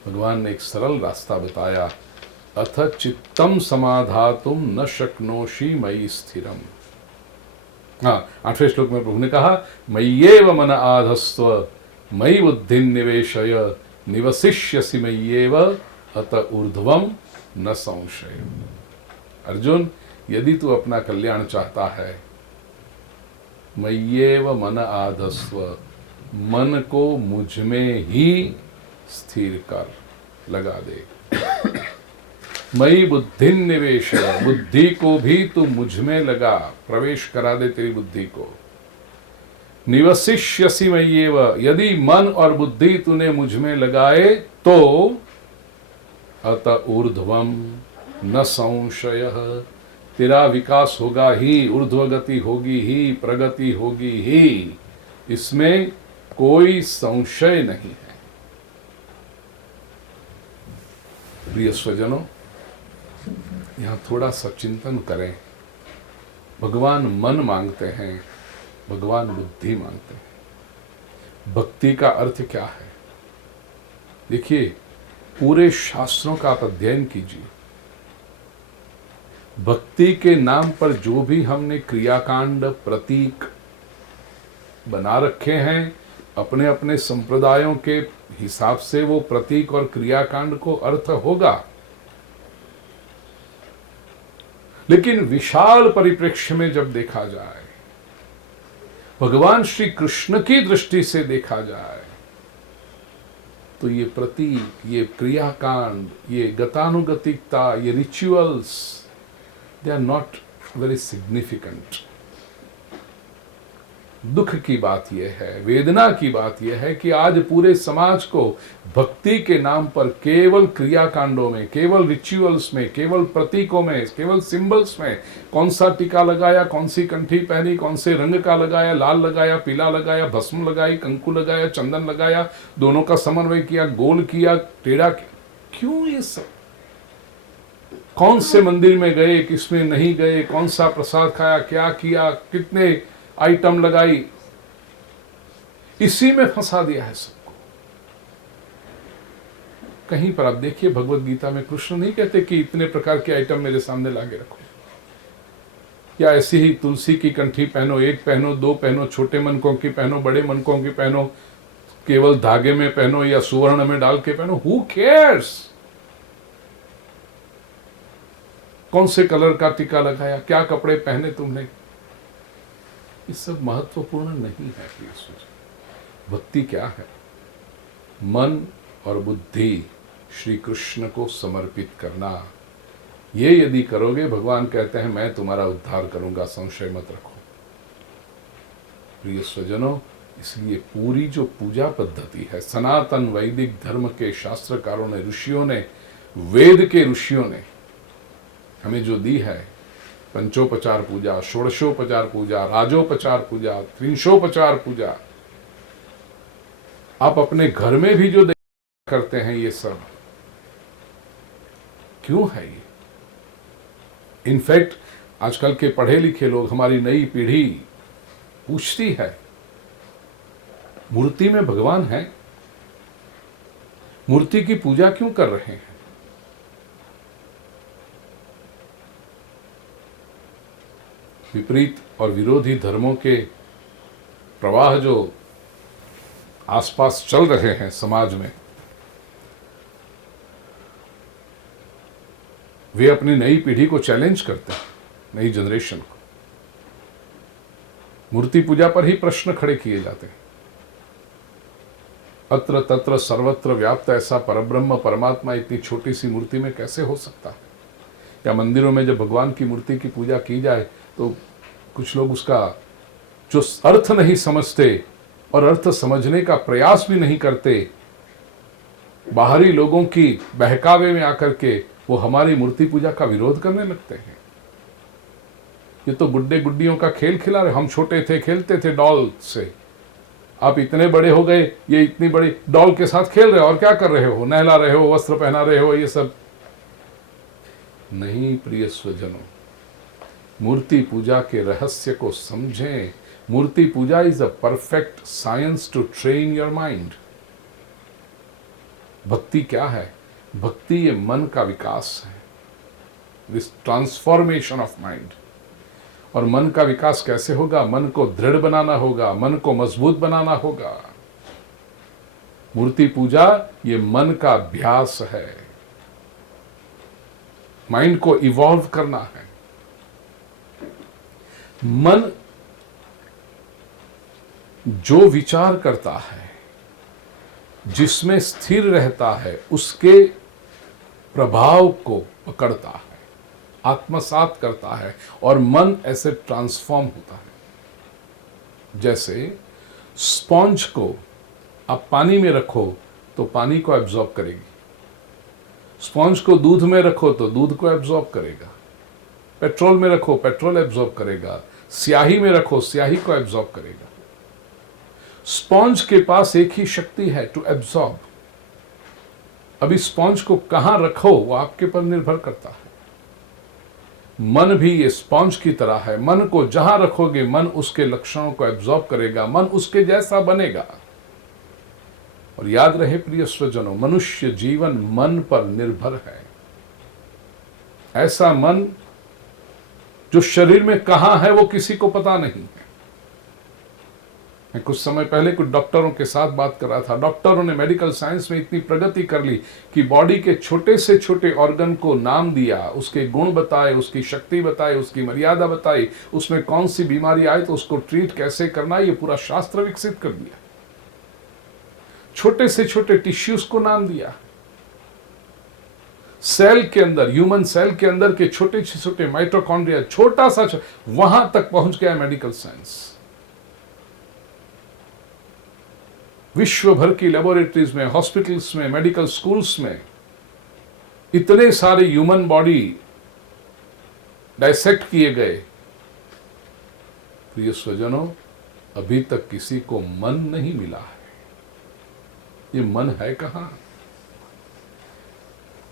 भगवान ने एक सरल रास्ता बताया, अथ चित्तम समाधातुम न शक्नोषि मयि स्थिरम। 8वें श्लोक में प्रभु ने कहा, मय्येव मन आधस्त्व मयि बुद्धि निवेशय निवसिष्यसि मय्येव अत ऊर्ध्वम न संशय। अर्जुन, यदि तू अपना कल्याण चाहता है, मय्येव मन आधस्व, मन को मुझ में ही स्थिर कर, लगा दे। मयि बुद्धि निवेश, बुद्धि को भी तू मुझ में लगा, प्रवेश करा दे तेरी बुद्धि को। निवसिष्यसि मय्येव, यदि मन और बुद्धि तूने मुझ में लगाए तो अत ऊर्ध्वम न संशयः, तेरा विकास होगा ही, ऊर्ध्वगति होगी ही, प्रगति होगी ही, इसमें कोई संशय नहीं है। प्रिय स्वजनों, यहां थोड़ा सा चिंतन करें। भगवान मन मांगते हैं, भगवान बुद्धि मांगते हैं। भक्ति का अर्थ क्या है? देखिए, पूरे शास्त्रों का आप अध्ययन कीजिए। भक्ति के नाम पर जो भी हमने क्रियाकांड, प्रतीक बना रखे हैं, अपने अपने संप्रदायों के हिसाब से वो प्रतीक और क्रियाकांड को अर्थ होगा, लेकिन विशाल परिप्रेक्ष्य में जब देखा जाए, भगवान श्री कृष्ण की दृष्टि से देखा जाए, तो ये प्रतीक, ये क्रियाकांड, ये गतानुगतिकता, ये rituals, they are not very significant. दुख की बात यह है, वेदना की बात यह है कि आज पूरे समाज को भक्ति के नाम पर केवल क्रियाकांडों में, केवल रिचुअल्स में, केवल प्रतीकों में, केवल सिंबल्स में, कौन सा टीका लगाया, कौन सी कंठी पहनी, कौन से रंग का लगाया, लाल लगाया, पीला लगाया, भस्म लगाई, कंकु लगाया, चंदन लगाया, दोनों का समन्वय किया, गोल किया, टेढ़ा किया, क्यों ये सब? कौन से मंदिर में गए, किसमें नहीं गए, कौन सा प्रसाद खाया, क्या किया, कितने आइटम लगाई, इसी में फंसा दिया है सबको। कहीं पर आप देखिए भगवत गीता में कृष्ण नहीं कहते कि इतने प्रकार के आइटम मेरे सामने लाके रखो, या ऐसी ही तुलसी की कंठी पहनो, एक पहनो, दो पहनो, छोटे मनकों की पहनो, बड़े मनकों की पहनो, केवल धागे में पहनो या सुवर्ण में डाल के पहनो, हु केयर्स? कौन से कलर का टीका लगाया, क्या कपड़े पहने तुमने, ये सब महत्वपूर्ण नहीं है प्रिय सुजन। भक्ति क्या है? मन और बुद्धि श्री कृष्ण को समर्पित करना। ये यदि करोगे, भगवान कहते हैं मैं तुम्हारा उद्धार करूंगा, संशय मत रखो। प्रिय स्वजनों, इसलिए पूरी जो पूजा पद्धति है, सनातन वैदिक धर्म के शास्त्रकारों ने, ऋषियों ने, वेद के ऋषियों ने हमें जो दी है, पंचोपचार पूजा, षोडशोपचार पूजा, राजोपचार पूजा, त्रिंशोपचार पूजा, आप अपने घर में भी जो करते हैं, ये सब क्यों है? ये इनफैक्ट आजकल के पढ़े लिखे लोग, हमारी नई पीढ़ी पूछती है, मूर्ति में भगवान है, मूर्ति की पूजा क्यों कर रहे हैं? विपरीत और विरोधी धर्मों के प्रवाह जो आसपास चल रहे हैं समाज में, वे अपनी नई पीढ़ी को चैलेंज करते हैं, नई जनरेशन को। मूर्ति पूजा पर ही प्रश्न खड़े किए जाते हैं। अत्र तत्र सर्वत्र व्याप्त ऐसा परब्रह्म परमात्मा इतनी छोटी सी मूर्ति में कैसे हो सकता है? या मंदिरों में जब भगवान की मूर्ति की पूजा की जाए तो कुछ लोग उसका जो अर्थ नहीं समझते और अर्थ समझने का प्रयास भी नहीं करते, बाहरी लोगों की बहकावे में आकर के वो हमारी मूर्ति पूजा का विरोध करने लगते हैं। ये तो गुड्डे गुड्डियों का खेल खिला रहे। हम छोटे थे, खेलते थे डॉल से, आप इतने बड़े हो गए, ये इतनी बड़ी डॉल के साथ खेल रहे हो और क्या कर रहे हो? नहला रहे हो, वस्त्र पहना रहे हो, ये सब नहीं। प्रिय स्वजनों, मूर्ति पूजा के रहस्य को समझें। मूर्ति पूजा is a perfect science to train your mind. भक्ति क्या है? भक्ति ये मन का विकास है, दिस ट्रांसफॉर्मेशन ऑफ माइंड। और मन का विकास कैसे होगा? मन को दृढ़ बनाना होगा, मन को मजबूत बनाना होगा। मूर्ति पूजा ये मन का अभ्यास है, माइंड को इवॉल्व करना है। मन जो विचार करता है, जिसमें स्थिर रहता है, उसके प्रभाव को पकड़ता है, आत्मसात करता है और मन ऐसे ट्रांसफॉर्म होता है। जैसे स्पॉन्ज को आप पानी में रखो तो पानी को एब्जॉर्ब करेगी, स्पॉन्ज को दूध में रखो तो दूध को एब्जॉर्ब करेगा, पेट्रोल में रखो पेट्रोल एब्जॉर्ब करेगा, स्याही में रखो स्याही को एब्जॉर्ब करेगा। स्पॉन्ज के पास एक ही शक्ति है, टू एब्जॉर्ब। अभी स्पॉन्ज को कहां रखो वो आपके पर निर्भर करता है। मन भी ये स्पॉन्ज की तरह है, मन को जहां रखोगे मन उसके लक्षणों को एब्जॉर्ब करेगा, मन उसके जैसा बनेगा। और याद रहे प्रिय स्वजनों, मनुष्य जीवन मन पर निर्भर है। ऐसा मन जो शरीर में कहां है वो किसी को पता नहीं है। मैं कुछ समय पहले कुछ डॉक्टरों के साथ बात कर रहा था। डॉक्टरों ने मेडिकल साइंस में इतनी प्रगति कर ली कि बॉडी के छोटे से छोटे ऑर्गन को नाम दिया, उसके गुण बताए, उसकी शक्ति बताई, उसकी मर्यादा बताई, उसमें कौन सी बीमारी आए तो उसको ट्रीट कैसे करना, ये पूरा शास्त्र विकसित कर दिया। छोटे से छोटे टिश्यूज को नाम दिया। सेल के अंदर, ह्यूमन सेल के अंदर के छोटे छोटे माइटोकॉन्ड्रिया, छोटा सा वहां तक पहुंच गया मेडिकल साइंस। विश्व भर की लेबोरेटरीज में, हॉस्पिटल्स में, मेडिकल स्कूल्स में इतने सारे ह्यूमन बॉडी डाइसेक्ट किए गए। प्रिय स्वजनों, अभी तक किसी को मन नहीं मिला है। ये मन है कहां?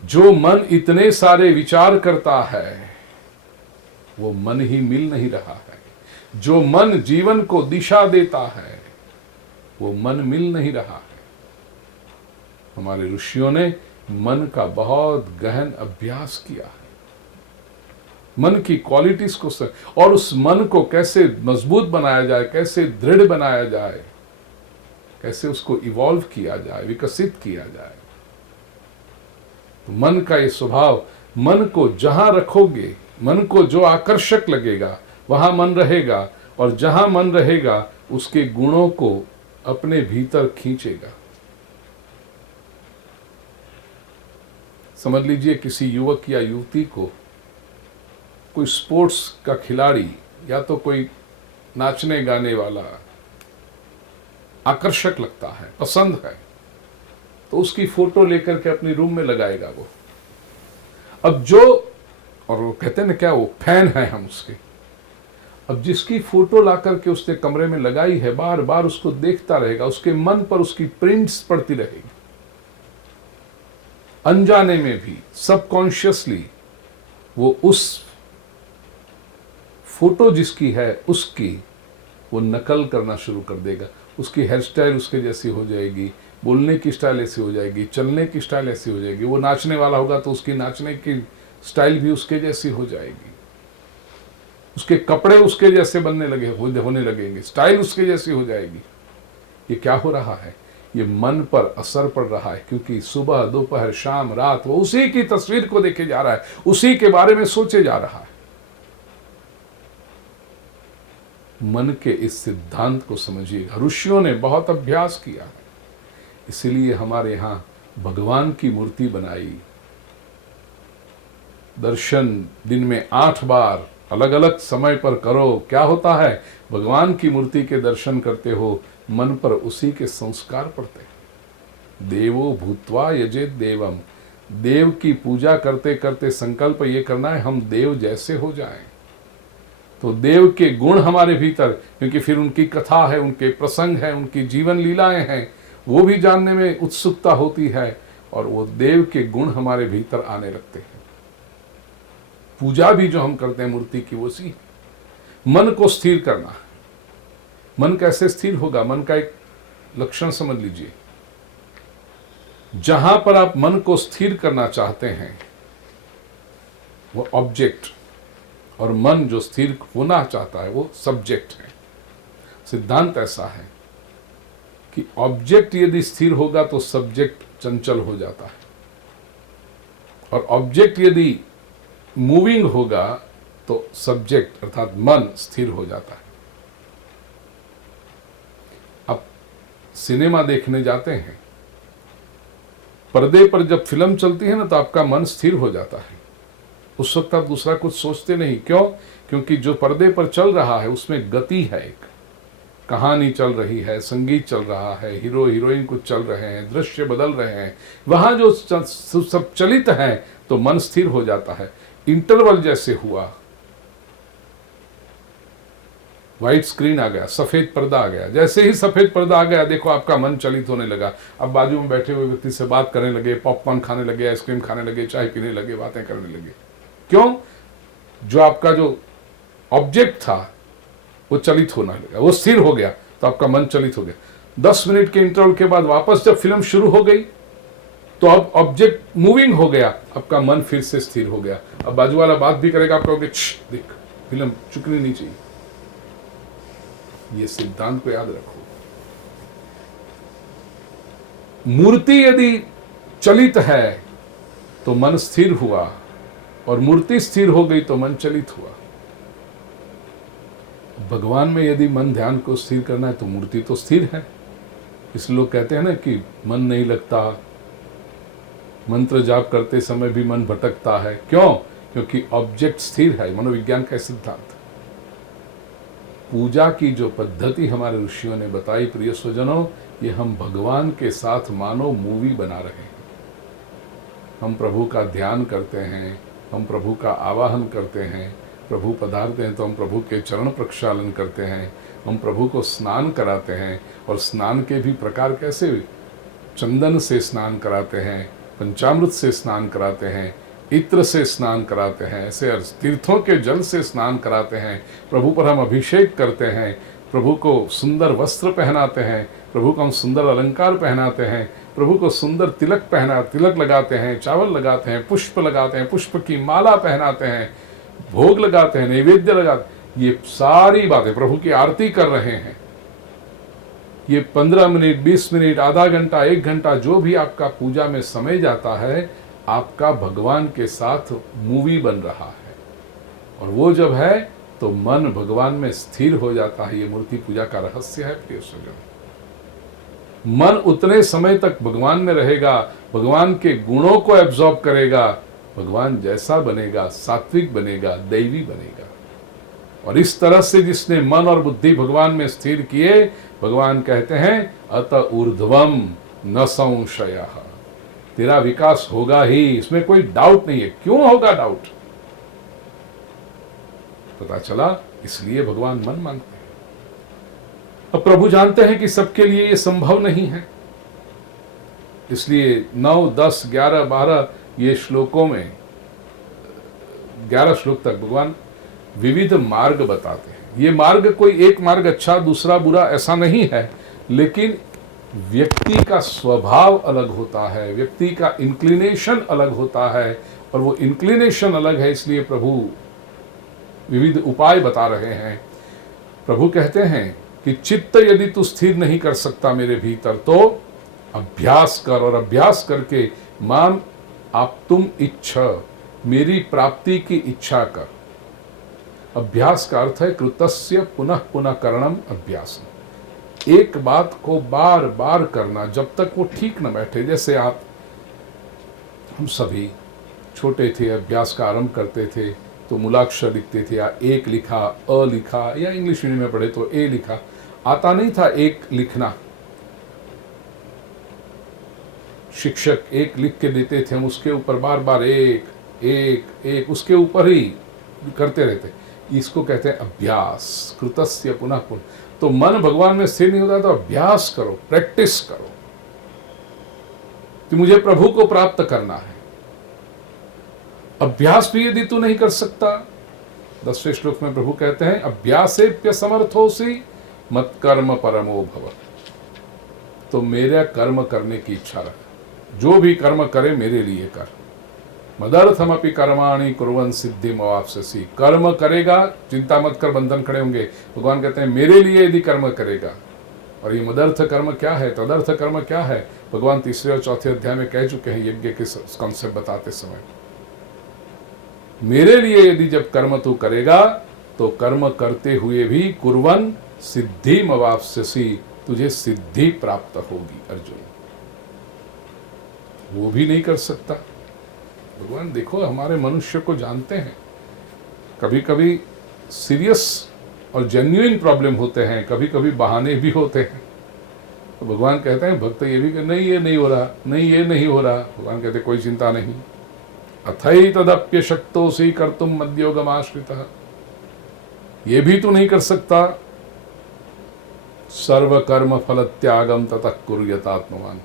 जो मन इतने सारे विचार करता है, वो मन ही मिल नहीं रहा है। जो मन जीवन को दिशा देता है, वो मन मिल नहीं रहा है। हमारे ऋषियों ने मन का बहुत गहन अभ्यास किया है, मन की क्वालिटीज को और उस मन को कैसे मजबूत बनाया जाए, कैसे दृढ़ बनाया जाए, कैसे उसको इवॉल्व किया जाए, विकसित किया जाए। तो मन का ये स्वभाव, मन को जहां रखोगे, मन को जो आकर्षक लगेगा वहां मन रहेगा, और जहां मन रहेगा उसके गुणों को अपने भीतर खींचेगा। समझ लीजिए किसी युवक या युवती को कोई स्पोर्ट्स का खिलाड़ी या तो कोई नाचने गाने वाला आकर्षक लगता है, पसंद है, तो उसकी फोटो लेकर के अपने रूम में लगाएगा वो। अब जो, और वो कहते हैं ना क्या, वो फैन है हम उसके। अब जिसकी फोटो ला करके उसने कमरे में लगाई है, बार बार उसको देखता रहेगा, उसके मन पर उसकी प्रिंट्स पड़ती रहेगी। अनजाने में भी, सबकॉन्शियसली वो उस फोटो जिसकी है उसकी वो नकल करना शुरू कर देगा। उसकी हेयर स्टाइल उसके जैसी हो जाएगी, बोलने की स्टाइल ऐसी हो जाएगी, चलने की स्टाइल ऐसी हो जाएगी। वो नाचने वाला होगा तो उसकी नाचने की स्टाइल भी उसके जैसी हो जाएगी, उसके कपड़े उसके जैसे होने लगेंगे, स्टाइल उसके जैसी हो जाएगी। ये क्या हो रहा है? ये मन पर असर पड़ रहा है, क्योंकि सुबह दोपहर शाम रात वो उसी की तस्वीर को देखे जा रहा है, उसी के बारे में सोचे जा रहा है। मन के इस सिद्धांत को समझिएगा। ऋषियों ने बहुत अभ्यास किया है, इसीलिए हमारे यहां भगवान की मूर्ति बनाई। दर्शन दिन में 8 बार अलग अलग समय पर करो। क्या होता है? भगवान की मूर्ति के दर्शन करते हो, मन पर उसी के संस्कार पड़ते हैं। देवो भूत्वा यजेत देवम। देव की पूजा करते करते संकल्प ये करना है हम देव जैसे हो जाएं। तो देव के गुण हमारे भीतर, क्योंकि फिर उनकी कथा है, उनके प्रसंग है, उनकी जीवन लीलाएं हैं, वो भी जानने में उत्सुकता होती है, और वो देव के गुण हमारे भीतर आने लगते हैं। पूजा भी जो हम करते हैं मूर्ति की, वो सी मन को स्थिर करना। मन कैसे स्थिर होगा? मन का एक लक्षण समझ लीजिए। जहां पर आप मन को स्थिर करना चाहते हैं वो ऑब्जेक्ट, और मन जो स्थिर होना चाहता है वो सब्जेक्ट है। सिद्धांत ऐसा है कि ऑब्जेक्ट यदि स्थिर होगा तो सब्जेक्ट चंचल हो जाता है, और ऑब्जेक्ट यदि मूविंग होगा तो सब्जेक्ट अर्थात मन स्थिर हो जाता है। अब सिनेमा देखने जाते हैं, पर्दे पर जब फिल्म चलती है ना तो आपका मन स्थिर हो जाता है। उस वक्त आप दूसरा कुछ सोचते नहीं। क्यों? क्योंकि जो पर्दे पर चल रहा है उसमें गति है, एक कहानी चल रही है, संगीत चल रहा है, हीरो हीरोइन कुछ चल रहे हैं, दृश्य बदल रहे हैं, वहां जो सब चलित है तो मन स्थिर हो जाता है। इंटरवल जैसे हुआ, व्हाइट स्क्रीन आ गया, सफेद पर्दा आ गया। जैसे ही सफेद पर्दा आ गया, देखो आपका मन चलित होने लगा। अब बाजू में बैठे हुए व्यक्ति से बात करने लगे, पॉपकॉर्न खाने लगे, आइसक्रीम खाने लगे, चाय पीने लगे, बातें करने लगे। क्यों? जो आपका जो ऑब्जेक्ट था वो चलित होने लगा, वो स्थिर हो गया, तो आपका मन चलित हो गया। 10 मिनट के इंटरवल के बाद वापस जब फिल्म शुरू हो गई तो अब ऑब्जेक्ट मूविंग हो गया, आपका मन फिर से स्थिर हो गया। अब बाजू वाला बात भी करेगा, आप कहोगे देख फिल्म चुकनी नहीं चाहिए। ये सिद्धांत को याद रखो। मूर्ति यदि चलित है तो मन स्थिर हुआ, और मूर्ति स्थिर हो गई तो मन चलित हुआ। भगवान में यदि मन ध्यान को स्थिर करना है तो मूर्ति तो स्थिर है। इसलिए लोग कहते हैं ना कि मन नहीं लगता, मंत्र जाप करते समय भी मन भटकता है। क्यों? क्योंकि ऑब्जेक्ट स्थिर है, मनोविज्ञान का सिद्धांत। पूजा की जो पद्धति हमारे ऋषियों ने बताई प्रिय स्वजनों, ये हम भगवान के साथ मानो मूवी बना रहे हैं। हम प्रभु का ध्यान करते हैं, हम प्रभु का आवाहन करते हैं, प्रभु पधारते हैं तो हम प्रभु के चरण प्रक्षालन करते हैं, हम प्रभु को स्नान कराते हैं। और स्नान के भी प्रकार कैसे? चंदन से स्नान कराते हैं, पंचामृत से स्नान कराते हैं, इत्र से स्नान कराते हैं, ऐसे तीर्थों के जल से स्नान कराते हैं। प्रभु पर हम अभिषेक करते हैं, प्रभु को सुंदर वस्त्र पहनाते हैं, प्रभु को हम सुंदर अलंकार पहनाते हैं, प्रभु को सुंदर तिलक लगाते हैं, चावल लगाते हैं, पुष्प लगाते हैं, पुष्प की माला पहनाते हैं, भोग लगाते हैं, नैवेद्य लगाते हैं। ये सारी बातें, प्रभु की आरती कर रहे हैं। ये 15 मिनट, 20 मिनट, आधा घंटा, 1 घंटा, जो भी आपका पूजा में समय जाता है, आपका भगवान के साथ मूवी बन रहा है। और वो जब है तो मन भगवान में स्थिर हो जाता है। ये मूर्ति पूजा का रहस्य है प्रिय स्वजन। मन उतने समय तक भगवान में रहेगा, भगवान के गुणों को एब्जॉर्ब करेगा, भगवान जैसा बनेगा, सात्विक बनेगा, दैवी बनेगा। और इस तरह से जिसने मन और बुद्धि भगवान में स्थिर किए, भगवान कहते हैं अत ऊर्ध्वम न संशयः, तेरा विकास होगा ही, इसमें कोई डाउट नहीं है। क्यों होगा डाउट? पता चला, इसलिए भगवान मन मांगते हैं। अब प्रभु जानते हैं कि सबके लिए यह संभव नहीं है, इसलिए 9, 10, 11, 12 ये श्लोकों में 11 श्लोक तक भगवान विविध मार्ग बताते हैं। ये मार्ग कोई एक मार्ग अच्छा दूसरा बुरा ऐसा नहीं है, लेकिन व्यक्ति का स्वभाव अलग होता है, व्यक्ति का इंक्लिनेशन अलग होता है, और वो इंक्लिनेशन अलग है, इसलिए प्रभु विविध उपाय बता रहे हैं। प्रभु कहते हैं कि चित्त यदि तू स्थिर नहीं कर सकता मेरे भीतर, तो अभ्यास कर, और अभ्यास करके माम आप तुम इच्छा, मेरी प्राप्ति की इच्छा कर। अभ्यास का अर्थ है कृतस्य पुनः पुनः करणम अभ्यासम। एक बात को बार बार करना जब तक वो ठीक न बैठे। जैसे हम सभी छोटे थे, अभ्यास का आरंभ करते थे तो मूलाक्षर लिखते थे, या एक लिखा, अ लिखा, या इंग्लिश मीडियम में पढ़े तो ए लिखा। आता नहीं था एक लिखना, शिक्षक एक लिख के देते थे, हम उसके ऊपर बार बार एक एक एक उसके ऊपर ही करते रहते। इसको कहते हैं अभ्यास, कृतस्य पुनः पुनः। तो मन भगवान में स्थिर नहीं होता, तो अभ्यास करो, प्रैक्टिस करो कि मुझे प्रभु को प्राप्त करना है। अभ्यास भी यदि तू नहीं कर सकता, 10वें श्लोक में प्रभु कहते हैं अभ्यासेप्य समर्थोसी मत कर्म परमो भव। तो मेरा कर्म करने की इच्छा रख, जो भी कर्म करे मेरे लिए कर। मदर्थमपि कर्माणि कुर्वन् सिद्धिम अवाप्स्यसि। कर्म करेगा, चिंता मत कर, बंधन खड़े होंगे। भगवान कहते हैं मेरे लिए यदि कर्म करेगा। और ये मदर्थ कर्म क्या है, तदर्थ कर्म क्या है, भगवान 3 और 4 अध्याय में कह चुके हैं यज्ञ के कॉन्सेप्ट बताते समय। मेरे लिए यदि जब कर्म तू करेगा, तो कर्म करते हुए भी कुर्वन् सिद्धिम अवाप्स्यसि, तुझे सिद्धि प्राप्त होगी। अर्जुन वो भी नहीं कर सकता। भगवान देखो हमारे मनुष्य को जानते हैं, कभी कभी सीरियस और जेन्युइन प्रॉब्लम होते हैं, कभी कभी बहाने भी होते हैं। तो भगवान कहते हैं भक्त ये भी कि नहीं ये नहीं हो रहा, नहीं ये नहीं हो रहा। भगवान कहते कोई चिंता नहीं, अथई तदप्य शक्तोसी कर्तुम मद्योगम आश्रितः। ये भी तू नहीं कर सकता, सर्व कर्म फल त्यागम ततः कुर्यतात्मवान।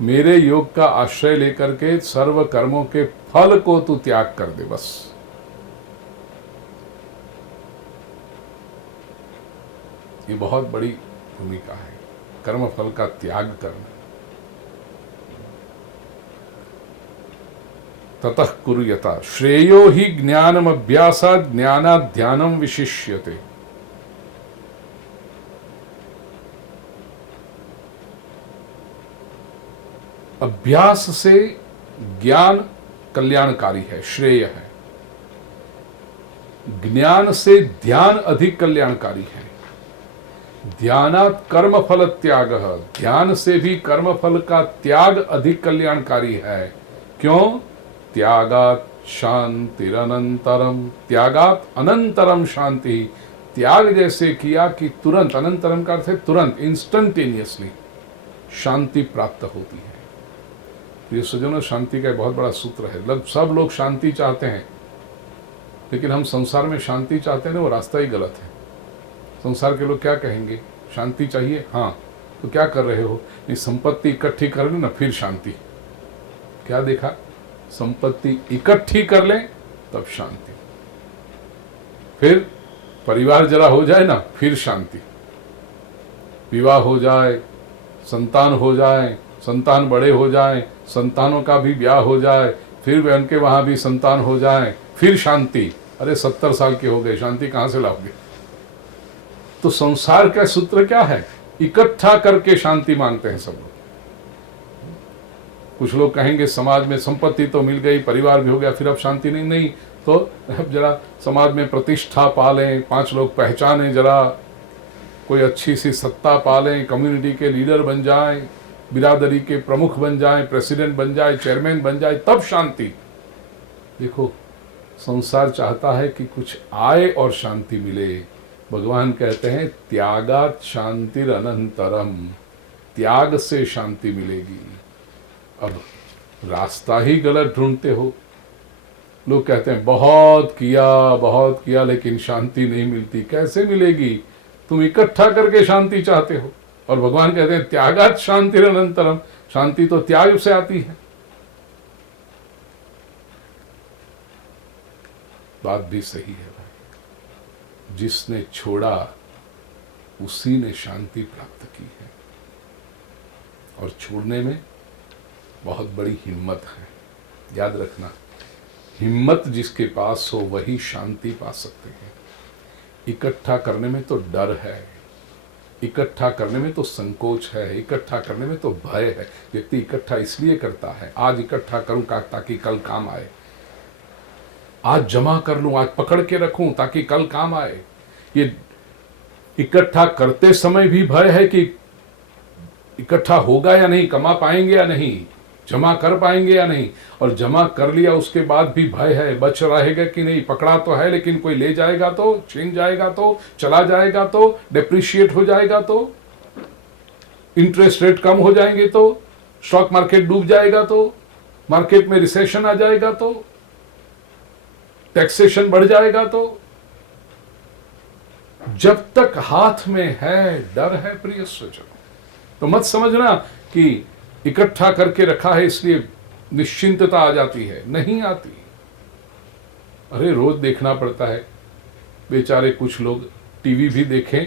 मेरे योग का आश्रय लेकर के सर्व कर्मों के फल को तू त्याग कर दे बस। ये बहुत बड़ी भूमिका है, कर्म फल का त्याग करना। ततः कुर्यता श्रेयो ही ज्ञानम अभ्यासात् ज्ञानात् ध्यानम विशिष्यते। अभ्यास से ज्ञान कल्याणकारी है, श्रेय है। ज्ञान से ध्यान अधिक कल्याणकारी है। ध्यानात् कर्म फल त्याग, ध्यान से भी कर्म फल का त्याग अधिक कल्याणकारी है। क्यों? त्यागात शांतिरनंतरम, त्यागात अनंतरम शांति। त्याग जैसे किया कि तुरंत, अनंतरम का अर्थ है तुरंत, इंस्टेंटेनियसली शांति प्राप्त होती है। तो ये सज्जनों, शांति का एक बहुत बड़ा सूत्र है। सब लोग शांति चाहते हैं, लेकिन हम संसार में शांति चाहते हैं ना, वो रास्ता ही गलत है। संसार के लोग क्या कहेंगे? शांति चाहिए, हाँ तो क्या कर रहे हो? नहीं, संपत्ति इकट्ठी कर ले ना फिर शांति। क्या देखा? संपत्ति इकट्ठी कर ले तब शांति, फिर परिवार जरा हो जाए ना फिर शांति, विवाह हो जाए, संतान हो जाए, संतान बड़े हो जाए, संतानों का भी ब्याह हो जाए, फिर उनके वहां भी संतान हो जाए, फिर शांति। अरे 70 साल के हो गए, शांति कहां से लाओगे? तो संसार का सूत्र क्या है? इकट्ठा करके शांति मांगते हैं सब लोग। कुछ लोग कहेंगे समाज में संपत्ति तो मिल गई, परिवार भी हो गया, फिर अब शांति नहीं। नहीं, तो अब जरा समाज में प्रतिष्ठा पालें, 5 लोग पहचानें, जरा कोई अच्छी सी सत्ता पालें, कम्युनिटी के लीडर बन जाएं, बिरादरी के प्रमुख बन जाएं, प्रेसिडेंट बन जाए, चेयरमैन बन जाए, तब शांति। देखो, संसार चाहता है कि कुछ आए और शांति मिले। भगवान कहते हैं त्यागात शांतिर अनंतरम, त्याग से शांति मिलेगी। अब रास्ता ही गलत ढूंढते हो। लोग कहते हैं बहुत किया लेकिन शांति नहीं मिलती। कैसे मिलेगी? तुम इकट्ठा करके शांति चाहते हो, और भगवान कहते हैं त्यागात शांतिर अनंतरम, शांति तो त्याग से आती है। बात भी सही है भाई, जिसने छोड़ा उसी ने शांति प्राप्त की है, और छोड़ने में बहुत बड़ी हिम्मत है। याद रखना, हिम्मत जिसके पास हो वही शांति पा सकते हैं। इकट्ठा करने में तो डर है, इकट्ठा करने में तो संकोच है, इकट्ठा करने में तो भय है। व्यक्ति इकट्ठा इसलिए करता है, आज इकट्ठा करूं ताकि कल काम आए, आज जमा कर लूं, आज पकड़ के रखूं ताकि कल काम आए। ये इकट्ठा करते समय भी भय है कि इकट्ठा होगा या नहीं, कमा पाएंगे या नहीं, जमा कर पाएंगे या नहीं, और जमा कर लिया उसके बाद भी भय है, बच रहेगा कि नहीं, पकड़ा तो है लेकिन कोई ले जाएगा तो, छीन जाएगा तो, चला जाएगा तो, डेप्रिशिएट हो जाएगा तो, इंटरेस्ट रेट कम हो जाएंगे तो, स्टॉक मार्केट डूब जाएगा तो, मार्केट में रिसेशन आ जाएगा तो, टैक्सेशन बढ़ जाएगा तो। जब तक हाथ में है डर है प्रिय स्वजन, तो मत समझना कि इकट्ठा करके रखा है इसलिए निश्चिंतता आ जाती है, नहीं आती। अरे रोज देखना पड़ता है, बेचारे कुछ लोग टीवी भी देखें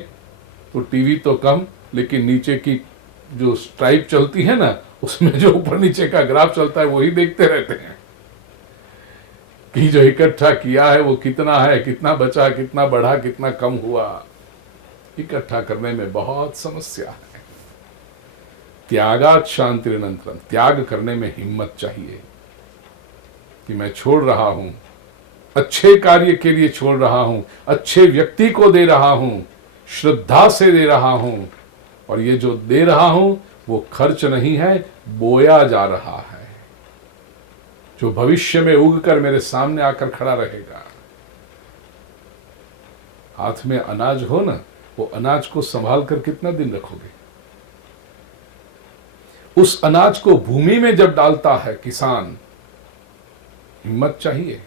तो टीवी तो कम, लेकिन नीचे की जो स्ट्राइप चलती है ना, उसमें जो ऊपर नीचे का ग्राफ चलता है वही देखते रहते हैं कि जो इकट्ठा किया है वो कितना है, कितना बचा, कितना बढ़ा, कितना कम हुआ। इकट्ठा करने में बहुत समस्या है। त्यागात शांतिरनंतरम, त्याग करने में हिम्मत चाहिए कि मैं छोड़ रहा हूं, अच्छे कार्य के लिए छोड़ रहा हूं, अच्छे व्यक्ति को दे रहा हूं, श्रद्धा से दे रहा हूं, और ये जो दे रहा हूं वो खर्च नहीं है, बोया जा रहा है, जो भविष्य में उग कर मेरे सामने आकर खड़ा रहेगा। हाथ में अनाज हो ना, वो अनाज को संभाल कर कितना दिन रखोगे? उस अनाज को भूमि में जब डालता है किसान, हिम्मत चाहिए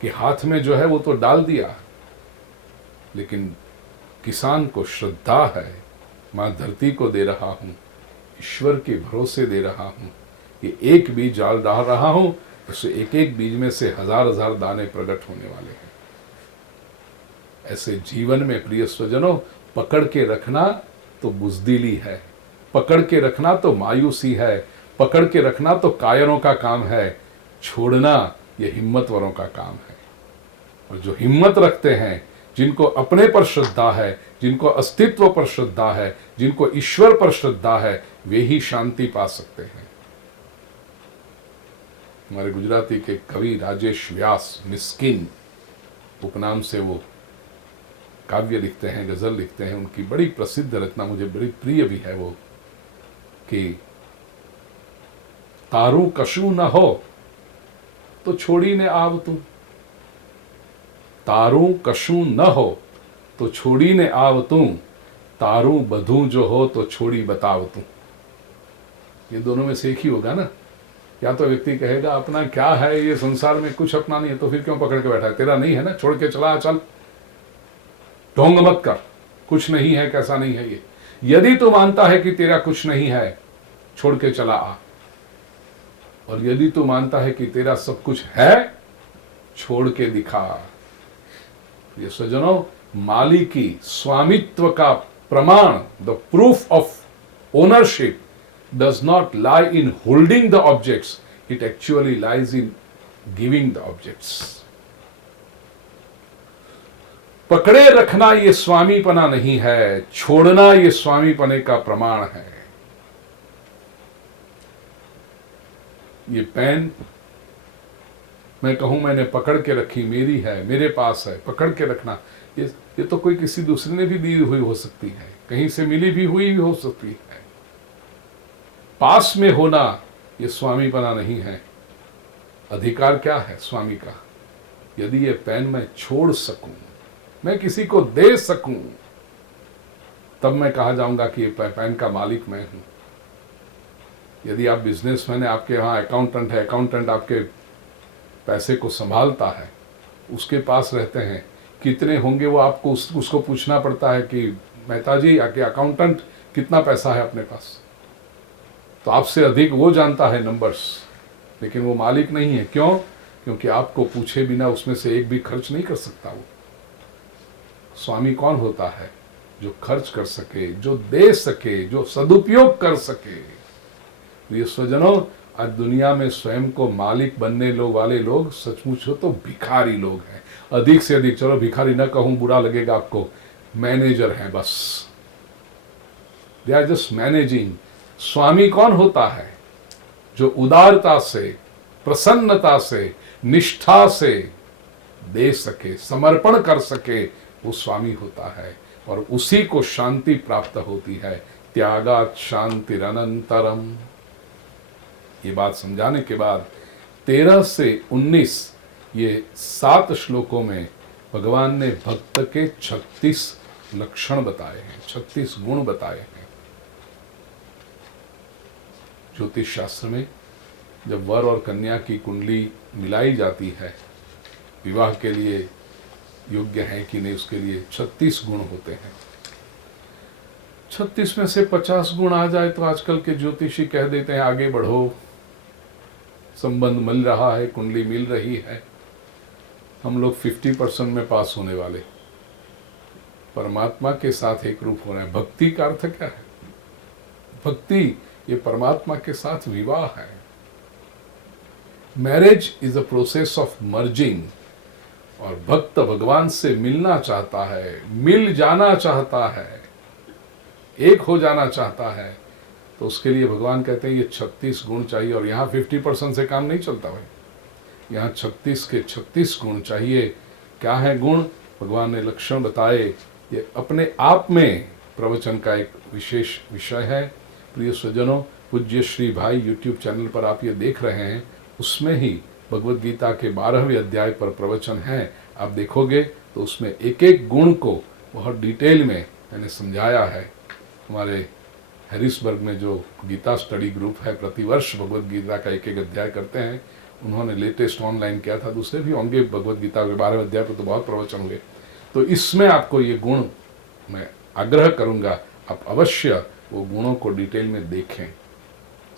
कि हाथ में जो है वो तो डाल दिया, लेकिन किसान को श्रद्धा है, मां धरती को दे रहा हूं, ईश्वर के भरोसे दे रहा हूं, ये एक बीज डाल रहा हूं, उससे एक एक बीज में से हजार हजार दाने प्रकट होने वाले हैं। ऐसे जीवन में प्रिय स्वजनों, पकड़ के रखना तो बुजदिली है, पकड़ के रखना तो मायूसी है, पकड़ के रखना तो कायरों का काम है, छोड़ना यह हिम्मतवरों का काम है। और जो हिम्मत रखते हैं, जिनको अपने पर श्रद्धा है, जिनको अस्तित्व पर श्रद्धा है, जिनको ईश्वर पर श्रद्धा है, वे ही शांति पा सकते हैं। हमारे गुजराती के कवि राजेश व्यास, मिस्किन उपनाम से वो काव्य लिखते हैं, गज़ल लिखते हैं, उनकी बड़ी प्रसिद्ध रचना मुझे बड़ी प्रिय भी है वो, कि तारू कशु न हो तो छोड़ी ने आव तू, तारू कशु न हो तो छोड़ी ने आव तू, तारू बधू जो हो तो छोड़ी बताव तू। ये दोनों में से एक ही होगा ना। या तो व्यक्ति कहेगा अपना क्या है, ये संसार में कुछ अपना नहीं है, तो फिर क्यों पकड़ के बैठा है, तेरा नहीं है ना, छोड़ के चला चल, ढोंग मत कर, कुछ नहीं है, कैसा नहीं है ये। यदि तू मानता है कि तेरा कुछ नहीं है, छोड़ के चला आ, और यदि तू मानता है कि तेरा सब कुछ है, छोड़ के दिखा। ये सज्जनों, मालिकी, स्वामित्व का प्रमाण, the proof of ownership does not lie in holding the objects, it actually lies in giving the objects. पकड़े रखना ये स्वामीपना नहीं है, छोड़ना ये स्वामीपने का प्रमाण है। ये पेन मैं कहूं मैंने पकड़ के रखी, मेरी है, मेरे पास है, पकड़ के रखना, ये तो कोई किसी दूसरे ने भी दी हुई हो सकती है, कहीं से मिली भी हुई भी हो सकती है। पास में होना ये स्वामीपना नहीं है। अधिकार क्या है स्वामी का? यदि ये पेन मैं छोड़ सकूं, मैं किसी को दे सकूं, तब मैं कहा जाऊंगा कि ये पेन का मालिक मैं हूं। यदि आप बिजनेसमैन है, आपके यहां अकाउंटेंट है, अकाउंटेंट आपके पैसे को संभालता है, उसके पास रहते हैं, कितने होंगे वो आपको उसको पूछना पड़ता है कि मेहता जी आके अकाउंटेंट कितना पैसा है अपने पास, तो आपसे अधिक वो जानता है नंबर्स, लेकिन वो मालिक नहीं है। क्यों? क्योंकि आपको पूछे बिना उसमें से एक भी खर्च नहीं कर सकता। वो स्वामी कौन होता है? जो खर्च कर सके, जो दे सके, जो सदुपयोग कर सके। ये स्वजनों, आज दुनिया में स्वयं को मालिक बनने वाले लोग सचमुच हो तो भिखारी लोग हैं। अधिक से अधिक, चलो भिखारी न कहूं, बुरा लगेगा आपको, मैनेजर हैं बस, दे आर जस्ट मैनेजिंग। स्वामी कौन होता है? जो उदारता से, प्रसन्नता से, निष्ठा से दे सके, समर्पण कर सके, वो स्वामी होता है, और उसी को शांति प्राप्त होती है। त्यागात शांतिरनंतरम। ये बात समझाने के बाद 13 से 19 ये 7 श्लोकों में भगवान ने भक्त के 36 लक्षण बताए हैं, 36 गुण बताए हैं। ज्योतिष शास्त्र में जब वर और कन्या की कुंडली मिलाई जाती है, विवाह के लिए योग्य है कि नहीं, उसके लिए 36 गुण होते हैं। 36 में से 50 गुण आ जाए तो आजकल के ज्योतिषी कह देते हैं आगे बढ़ो, संबंध मिल रहा है, कुंडली मिल रही है। हम लोग 50% में पास होने वाले, परमात्मा के साथ एक रूप हो रहे हैं। भक्ति का अर्थ क्या है? भक्ति ये परमात्मा के साथ विवाह है। Marriage is a process of merging, और भक्त भगवान से मिलना चाहता है, मिल जाना चाहता है, एक हो जाना चाहता है, तो उसके लिए भगवान कहते हैं ये 36 गुण चाहिए। और यहाँ 50% से काम नहीं चलता भाई, यहाँ 36 के 36 गुण चाहिए। क्या है गुण? भगवान ने लक्षण बताए। ये अपने आप में प्रवचन का एक विशेष विषय है। प्रिय स्वजनों, पूज्य श्री भाई यूट्यूब चैनल पर आप ये देख रहे हैं, उसमें ही भगवद गीता के 12वें अध्याय पर प्रवचन है। आप देखोगे तो उसमें एक एक गुण को बहुत डिटेल में मैंने समझाया है। हमारे हैरिसबर्ग में जो गीता स्टडी ग्रुप है, प्रतिवर्ष भगवद गीता का एक एक अध्याय करते हैं, उन्होंने लेटेस्ट ऑनलाइन किया था। दूसरे भी होंगे भगवद गीता के 12वें अध्याय पर तो बहुत प्रवचन हुए। तो इसमें आपको ये गुण मैं आग्रह करूंगा, आप अवश्य वो गुणों को डिटेल में देखें,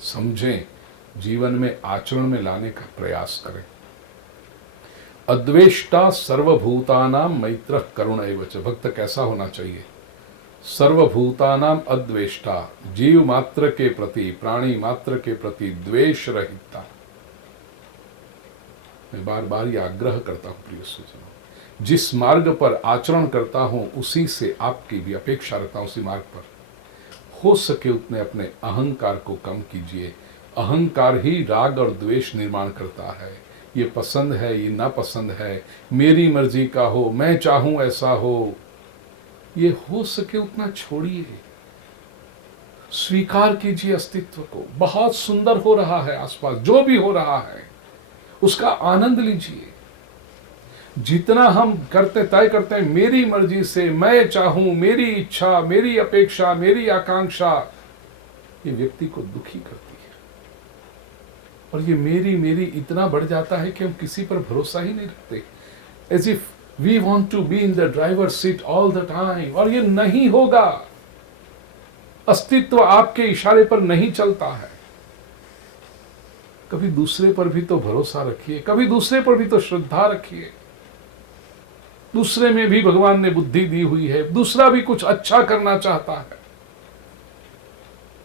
समझें, जीवन में आचरण में लाने का प्रयास करें। अद्वेष्टा सर्वभूतानाम मैत्र करुण एवच। भक्त कैसा होना चाहिए? सर्वभूतानाम अद्वेष्टा, जीव मात्र के प्रति, प्राणी मात्र के प्रति द्वेष रहिता। मैं बार बार ये आग्रह करता हूं प्रिय सुजनों, जिस मार्ग पर आचरण करता हूं उसी से आपकी भी अपेक्षा रखता हूं। उसी मार्ग पर हो सके उतने अपने अहंकार को कम कीजिए। अहंकार ही राग और द्वेष निर्माण करता है। ये पसंद है, ये नापसंद है, मेरी मर्जी का हो, मैं चाहूं ऐसा हो, ये हो सके उतना छोड़िए, स्वीकार कीजिए अस्तित्व को। बहुत सुंदर हो रहा है आसपास, जो भी हो रहा है उसका आनंद लीजिए। जितना हम तय करते हैं मेरी मर्जी से, मैं चाहूं, मेरी इच्छा, मेरी अपेक्षा, मेरी आकांक्षा, ये व्यक्ति को दुखी करती है। और ये मेरी मेरी इतना बढ़ जाता है कि हम किसी पर भरोसा ही नहीं रखते, as if we want to be in the driver seat all the time. और ये नहीं होगा। अस्तित्व आपके इशारे पर नहीं चलता है। कभी दूसरे पर भी तो भरोसा रखिए, कभी दूसरे पर भी तो श्रद्धा रखिए। दूसरे में भी भगवान ने बुद्धि दी हुई है, दूसरा भी कुछ अच्छा करना चाहता है।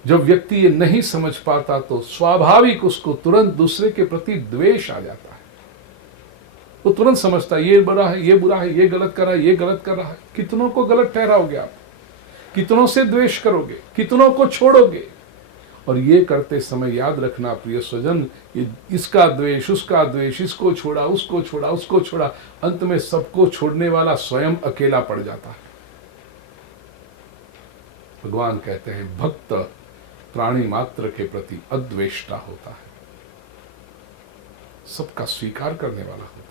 जब व्यक्ति ये नहीं समझ पाता तो स्वाभाविक उसको तुरंत दूसरे के प्रति द्वेष आ जाता है। वो तुरंत समझता है ये बुरा है, ये बुरा है, ये गलत कर रहा है, ये गलत कर रहा है। कितनों को गलत ठहराओगे आप? कितनों से द्वेष करोगे? कितनों को छोड़ोगे? और ये करते समय याद रखना प्रिय स्वजन, ये इसका द्वेष, उसका द्वेष, इसको छोड़ा, उसको छोड़ा, उसको छोड़ा, अंत में सबको छोड़ने वाला स्वयं अकेला पड़ जाता है। भगवान कहते हैं भक्त प्राणी मात्र के प्रति अद्वेष्टा होता है, सबका स्वीकार करने वाला होता है।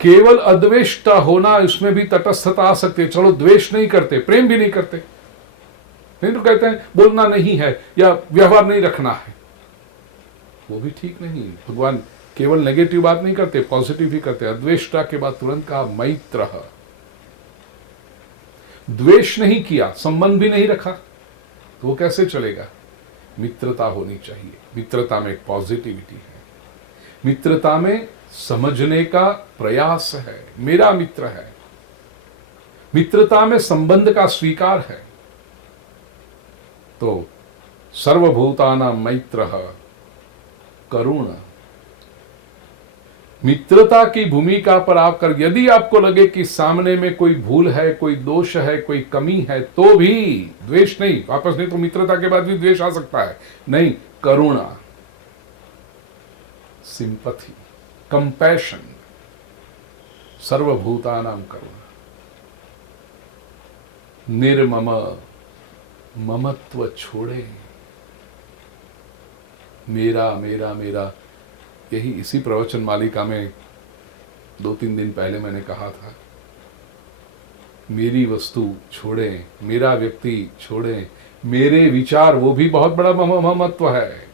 केवल अद्वेष्टा होना, इसमें भी तटस्थता आ सकती है। चलो द्वेष नहीं करते, प्रेम भी नहीं करते, नहीं तो कहते हैं बोलना नहीं है या व्यवहार नहीं रखना है, वो भी ठीक नहीं। भगवान केवल नेगेटिव बात नहीं करते, पॉजिटिव भी करते। अद्वेष्टा के बाद तुरंत कहा मैत्र। द्वेष नहीं किया, संबंध भी नहीं रखा, तो वो कैसे चलेगा? मित्रता होनी चाहिए। मित्रता में एक पॉजिटिविटी है, मित्रता में समझने का प्रयास है, मेरा मित्र है। मित्रता में संबंध का स्वीकार है। तो सर्वभूतानां मैत्रः करुण। मित्रता की भूमिका पर आकर यदि आपको लगे कि सामने में कोई भूल है, कोई दोष है, कोई कमी है, तो भी द्वेष नहीं, वापस नहीं तो मित्रता के बाद भी द्वेष आ सकता है, नहीं, करुणा, सिंपथी, कंपैशन, सर्वभूतानां करुणा, निर्मम, ममत्व छोड़े, मेरा मेरा मेरा। यही इसी प्रवचन मालिका में 2-3 दिन पहले मैंने कहा था, मेरी वस्तु छोड़ें, मेरा व्यक्ति छोड़ें, मेरे विचार, वो भी बहुत बड़ा ममत्व है।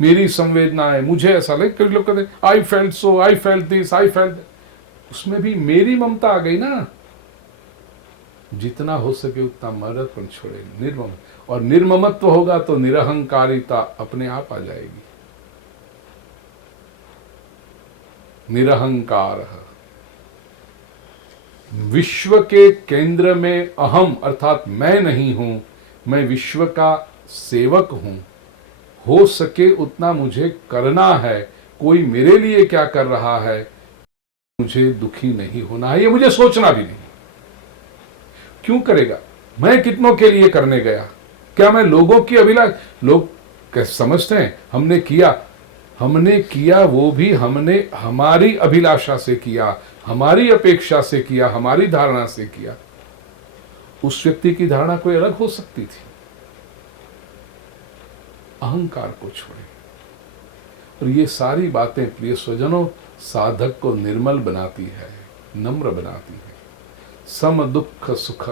मेरी संवेदनाएं, मुझे ऐसा लगे, कई लोग कहते हैं I felt so, I felt this, I felt, उसमें भी मेरी ममता आ गई ना। जितना हो सके उतना ममत्व छोड़े, निर्मम। और निर्ममत्व होगा तो निरहंकारिता अपने आप आ जाएगी। निरहंकार, विश्व के केंद्र में अहम अर्थात मैं नहीं हूं, मैं विश्व का सेवक हूं। हो सके उतना मुझे करना है, कोई मेरे लिए क्या कर रहा है, मुझे दुखी नहीं होना है, ये मुझे सोचना भी नहीं। क्यों करेगा? मैं कितनों के लिए करने गया? क्या मैं लोगों की अभिलाष, लोग कैसे समझते हैं हमने किया, वो भी हमने हमारी अभिलाषा से किया, हमारी अपेक्षा से किया, हमारी धारणा से किया। उस व्यक्ति की धारणा कोई अलग हो सकती थी। अहंकार को छोड़े। और ये सारी बातें प्रिय स्वजनों साधक को निर्मल बनाती है, नम्र बनाती है। सम दुख सुख,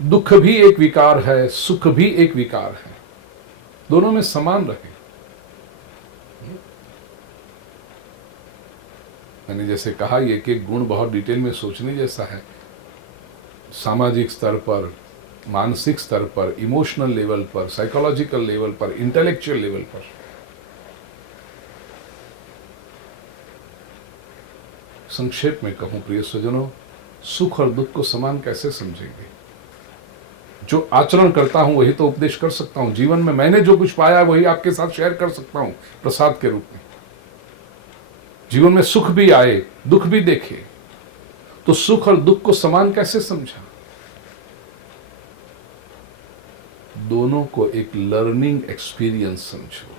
दुख भी एक विकार है, सुख भी एक विकार है, दोनों में समान रहे। मैंने जैसे कहा, ये कि गुण बहुत डिटेल में सोचने जैसा है। सामाजिक स्तर पर, मानसिक स्तर पर, इमोशनल लेवल पर, साइकोलॉजिकल लेवल पर, इंटेलेक्चुअल लेवल पर। संक्षेप में कहूं प्रिय स्वजनों, सुख और दुख को समान कैसे समझेंगे? जो आचरण करता हूं वही तो उपदेश कर सकता हूं। जीवन में मैंने जो कुछ पाया वही आपके साथ शेयर कर सकता हूं प्रसाद के रूप में। जीवन में सुख भी आए, दुख भी देखे, तो सुख और दुख को समान कैसे समझा? दोनों को एक लर्निंग एक्सपीरियंस समझो।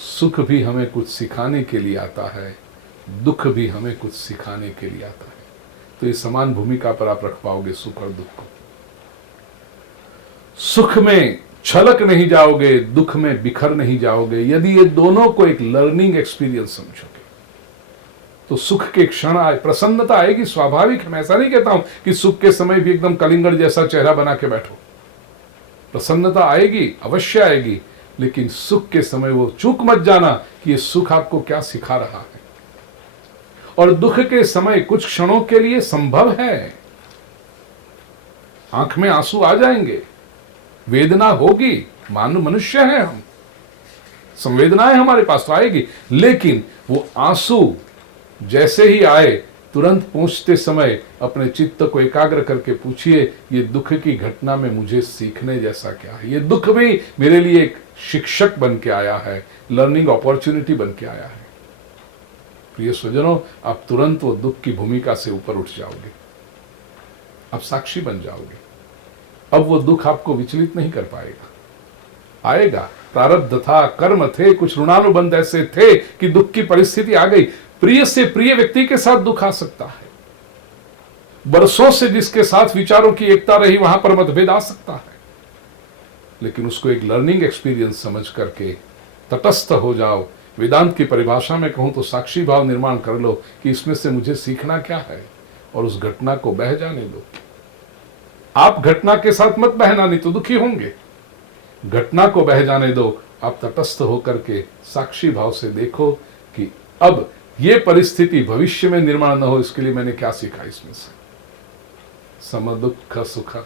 सुख भी हमें कुछ सिखाने के लिए आता है, दुख भी हमें कुछ सिखाने के लिए आता है। तो ये समान भूमिका पर आप रख पाओगे सुख और दुख को। सुख में छलक नहीं जाओगे, दुख में बिखर नहीं जाओगे। यदि ये दोनों को एक लर्निंग एक्सपीरियंस समझोगे तो सुख के क्षण आए, प्रसन्नता आएगी, स्वाभाविक है। मैं ऐसा नहीं कहता हूं कि सुख के समय भी एकदम कलिंगड़ जैसा चेहरा बना के बैठो। प्रसन्नता आएगी, अवश्य आएगी, लेकिन सुख के समय वो चूक मत जाना कि ये सुख आपको क्या सिखा रहा है। और दुख के समय कुछ क्षणों के लिए संभव है, आंख में आंसू आ जाएंगे, वेदना होगी, मानव मनुष्य है हम, संवेदनाएं हमारे पास तो आएगी, लेकिन वो आंसू जैसे ही आए तुरंत पहुंचते समय अपने चित्त को एकाग्र करके पूछिए, ये दुख की घटना में मुझे सीखने जैसा क्या है। ये दुख भी मेरे लिए एक शिक्षक बन के आया है, लर्निंग अपॉर्चुनिटी बन के आया है। प्रिय स्वजनों, आप तुरंत वो दुख की भूमिका से ऊपर उठ जाओगे, आप साक्षी बन जाओगे। अब वो दुख आपको विचलित नहीं कर पाएगा। आएगा, प्रारब्ध था, कर्म थे, कुछ ऋणानुबंध ऐसे थे कि दुख की परिस्थिति आ गई। प्रिय से प्रिय व्यक्ति के साथ दुख आ सकता है, बरसों से जिसके साथ विचारों की एकता रही वहां पर मतभेद आ सकता है, लेकिन उसको एक लर्निंग एक्सपीरियंस समझ करके तटस्थ हो जाओ। वेदांत की परिभाषा में कहूं तो साक्षी भाव निर्माण कर लो कि इसमें से मुझे सीखना क्या है, और उस घटना को बह जाने दो। आप घटना के साथ मत बहना, नहीं तो दुखी होंगे। घटना को बह जाने दो, आप तटस्थ होकर के साक्षी भाव से देखो कि अब ये परिस्थिति भविष्य में निर्माण न हो, इसके लिए मैंने क्या सीखा इसमें से। सम दुख सुख,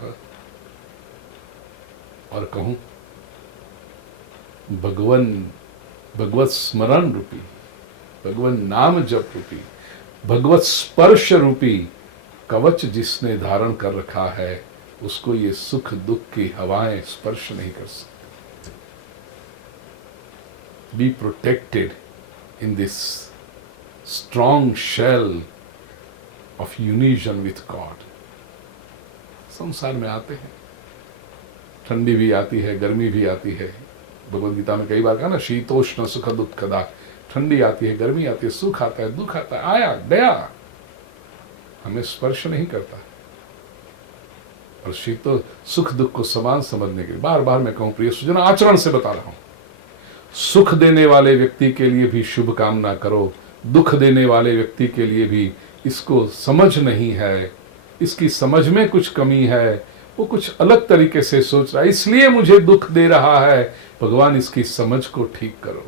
और कहूं भगवत स्मरण रूपी, भगवत नाम जप रूपी, भगवत स्पर्श रूपी कवच जिसने धारण कर रखा है, उसको ये सुख दुख की हवाएं स्पर्श नहीं कर सकती। Be protected in this strong shell of unison with God. संसार में आते हैं, ठंडी भी आती है, गर्मी भी आती है। भगवद गीता में कई बार कहा ना, शीतोष्ण सुख दुखदा। ठंडी आती है, गर्मी आती है, सुख आता है, दुख आता है, आया गया, हमें स्पर्श नहीं करता। और शीतो सुख दुख को समान समझने के लिए बार बार मैं कहूं, प्रिय सुजन, आचरण से बता रहा हूं, सुख देने वाले व्यक्ति के लिए भी शुभ कामना करो, दुख देने वाले व्यक्ति के लिए भी इसको समझ नहीं है, इसकी समझ में कुछ कमी है, वो कुछ अलग तरीके से सोच रहा है, इसलिए मुझे दुख दे रहा है। भगवान इसकी समझ को ठीक करो।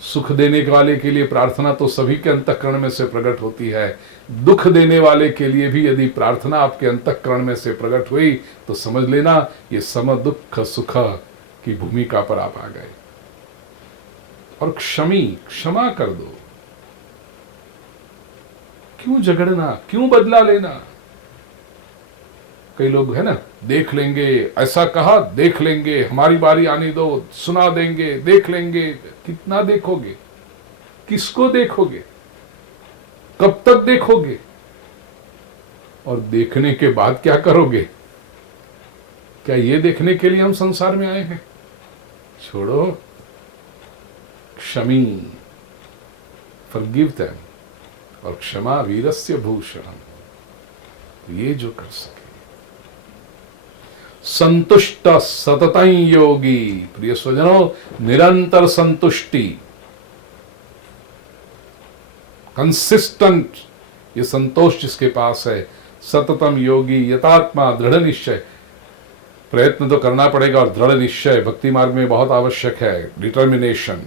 सुख देने वाले के लिए प्रार्थना तो सभी के अंतःकरण में से प्रकट होती है, दुख देने वाले के लिए भी यदि प्रार्थना आपके अंतःकरण में से प्रकट हुई तो समझ लेना ये सम दुख सुख की भूमिका पर आप आ गए। और क्षमा कर दो। क्यों झगड़ना, क्यों बदला लेना। कई लोग है ना, देख लेंगे, ऐसा कहा, देख लेंगे, हमारी बारी आने दो, सुना देंगे, देख लेंगे। कितना देखोगे, किसको देखोगे, कब तक देखोगे, और देखने के बाद क्या करोगे। क्या ये देखने के लिए हम संसार में आए हैं। छोड़ो, क्षमी, फॉरगिव देम, और क्षमा वीरस्य भूषणम। ये जो कर सके। संतुष्ट सततं योगी, प्रिय स्वजनों, निरंतर संतुष्टि, कंसिस्टेंट ये संतोष जिसके पास है, सततम योगी, यथात्मा, दृढ़ निश्चय। प्रयत्न तो करना पड़ेगा और दृढ़ निश्चय भक्ति मार्ग में बहुत आवश्यक है। डिटर्मिनेशन,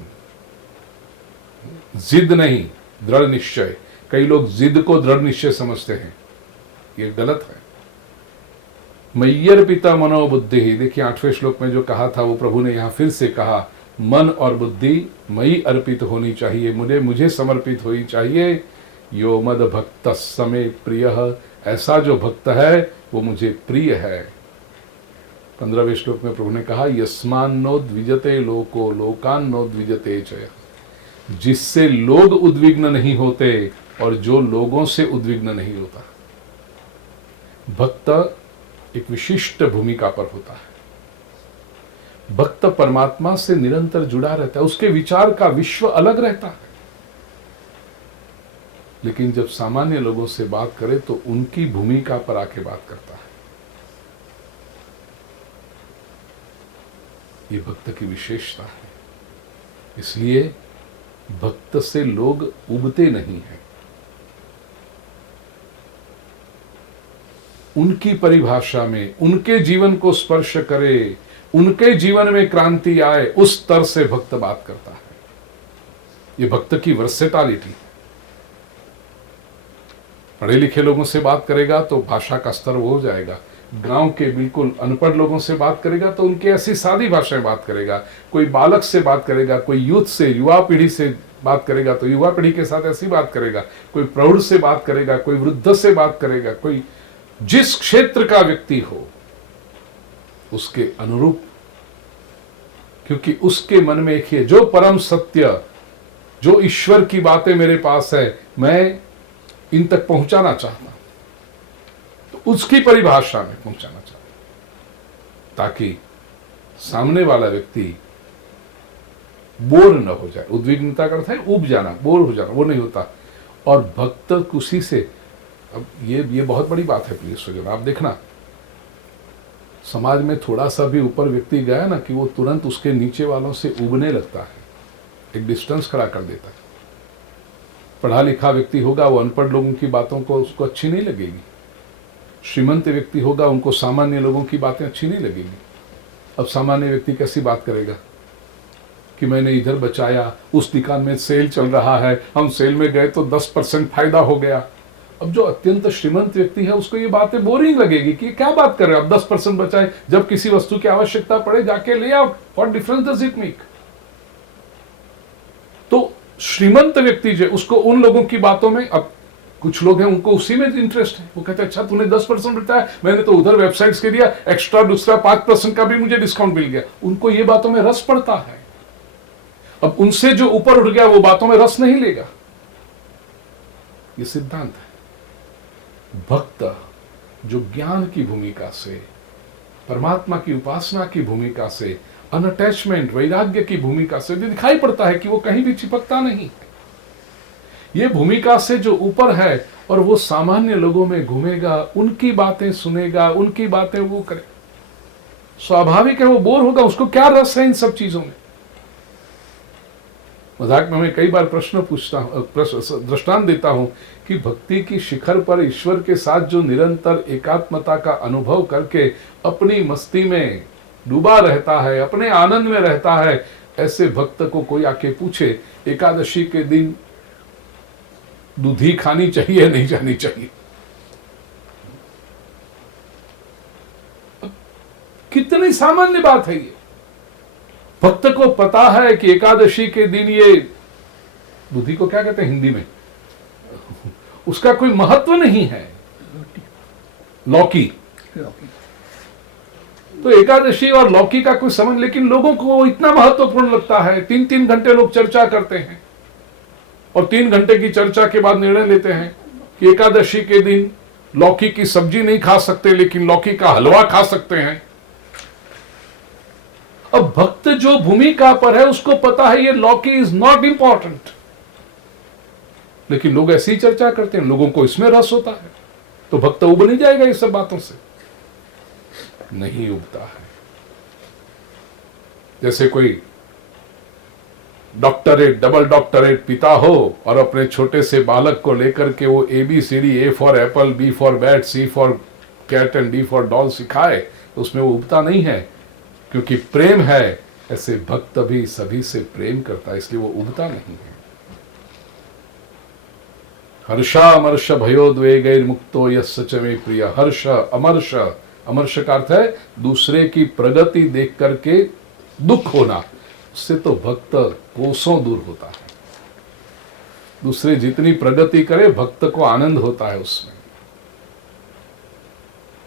जिद नहीं, दृढ़ निश्चय। कई लोग जिद को दृढ़ निश्चय समझते हैं, ये गलत है। मय्यर्पिता मनोबुद्धि, देखिए 8वें श्लोक में जो कहा था वो प्रभु ने यहां फिर से कहा, मन और बुद्धि मई अर्पित होनी चाहिए, मुझे समर्पित होनी चाहिए। यो मद भक्त समे प्रिय, ऐसा जो भक्त है वो मुझे प्रिय है। 15वें श्लोक में प्रभु ने कहा, यस्मान्नो द्विजते लोको लोकान्नो द्विजते च, जिससे लोग उद्विग्न नहीं होते और जो लोगों से उद्विग्न नहीं होता। भक्त एक विशिष्ट भूमिका पर होता है। भक्त परमात्मा से निरंतर जुड़ा रहता है, उसके विचार का विश्व अलग रहता है। लेकिन जब सामान्य लोगों से बात करे तो उनकी भूमिका पर आके बात करता है। ये भक्त की विशेषता है। इसलिए भक्त से लोग उबते नहीं हैं। उनकी परिभाषा में उनके जीवन को स्पर्श करे, उनके जीवन में क्रांति आए, उस स्तर से भक्त बात करता है। ये भक्त की वर्सेटालिटी। पढ़े लिखे लोगों से बात करेगा तो भाषा का स्तर वो हो जाएगा। गांव के बिल्कुल अनपढ़ लोगों से बात करेगा तो उनकी ऐसी सादी भाषा में बात करेगा। कोई बालक से बात करेगा, कोई यूथ से, युवा पीढ़ी से बात करेगा तो युवा पीढ़ी के साथ ऐसी बात करेगा। कोई प्रौढ़ से बात करेगा, कोई वृद्ध से बात करेगा। कोई जिस क्षेत्र का व्यक्ति हो उसके अनुरूप, क्योंकि उसके मन में एक ही है, जो परम सत्य, जो ईश्वर की बातें मेरे पास है, मैं इन तक पहुंचाना चाहता हूं, तो उसकी परिभाषा में पहुंचाना चाहता हूं, ताकि सामने वाला व्यक्ति बोर न हो जाए। उद्विग्नता का अर्थ है उब जाना, बोर हो जाना, वो नहीं होता। और भक्त उसी से, अब ये बहुत बड़ी बात है प्रिय स्वजन। आप देखना, समाज में थोड़ा सा भी ऊपर व्यक्ति गया ना कि वो तुरंत उसके नीचे वालों से उबने लगता है, एक डिस्टेंस खड़ा कर देता है। पढ़ा लिखा व्यक्ति होगा, वो अनपढ़ लोगों की बातों को उसको अच्छी नहीं लगेगी। श्रीमंत व्यक्ति होगा, उनको सामान्य लोगों की बातें अच्छी नहीं लगेगी। अब सामान्य व्यक्ति कैसी बात करेगा कि मैंने इधर बचाया, उस दुकान में सेल चल रहा है, हम सेल में गए तो 10% फायदा हो गया। अब जो अत्यंत श्रीमंत व्यक्ति है उसको ये बातें बोरिंग लगेगी कि क्या बात कर रहे हो आप, 10% बचाए, जब किसी वस्तु की आवश्यकता पड़े जाके ले आओ, what difference does it make. तो श्रीमंत व्यक्ति जो उसको उन लोगों की बातों में, अब कुछ लोग हैं उनको उसी में इंटरेस्ट है, वो कहते हैं अच्छा तूने 10% बताया, मैंने तो उधर वेबसाइट्स के दिया, एक्स्ट्रा दूसरा 5% का भी मुझे डिस्काउंट मिल गया। उनको ये बातों में रस पड़ता है। अब उनसे जो ऊपर उठ गया वो बातों में रस नहीं लेगा। ये सिद्धांत है। भक्त जो ज्ञान की भूमिका से, परमात्मा की उपासना की भूमिका से, अनअटैचमेंट वैराग्य की भूमिका से दिखाई पड़ता है कि वो कहीं भी चिपकता नहीं, ये भूमिका से जो ऊपर है और वो सामान्य लोगों में घूमेगा, उनकी बातें सुनेगा, उनकी बातें वो करे, स्वाभाविक है वो बोर होगा। उसको क्या रस है इन सब चीजों में। मजाक में मैं कई बार प्रश्न पूछता हूं, दृष्टांत देता हूं कि भक्ति की शिखर पर ईश्वर के साथ जो निरंतर एकात्मता का अनुभव करके अपनी मस्ती में डूबा रहता है, अपने आनंद में रहता है, ऐसे भक्त को कोई आके पूछे एकादशी के दिन दूधी खानी चाहिए नहीं जानी चाहिए, कितनी सामान्य बात है ये। भक्त को पता है कि एकादशी के दिन ये दूधी को क्या कहते हैं हिंदी में, उसका कोई महत्व नहीं है, लौकी। तो एकादशी और लौकी का कोई संबंध, लेकिन लोगों को वो इतना महत्वपूर्ण लगता है। 3-3 घंटे लोग चर्चा करते हैं और 3 घंटे की चर्चा के बाद निर्णय लेते हैं कि एकादशी के दिन लौकी की सब्जी नहीं खा सकते, लेकिन लौकी का हलवा खा सकते हैं। अब भक्त जो भूमिका पर है उसको पता है ये लौकी इज नॉट इंपॉर्टेंट, लेकिन लोग ऐसी ही चर्चा करते हैं, लोगों को इसमें रस होता है, तो भक्त उब नहीं जाएगा ये सब बातों से, नहीं उबता है। जैसे कोई डॉक्टरेट, डबल डॉक्टरेट पिता हो और अपने छोटे से बालक को लेकर के वो ABCD, A for apple, B for bat, C for cat and D for doll सिखाए, तो उसमें वो उबता नहीं है, क्योंकि प्रेम है। ऐसे भक्त भी सभी से प्रेम करता है, इसलिए वो उबता नहीं है। हर्षामर्ष भयोद्वेगैर मुक्तो यस्य च मे प्रिय। हर्ष अमर्ष, अमर्ष का अर्थ है दूसरे की प्रगति देख करके दुख होना, उससे तो भक्त कोसों दूर होता है। दूसरे जितनी प्रगति करे भक्त को आनंद होता है उसमें।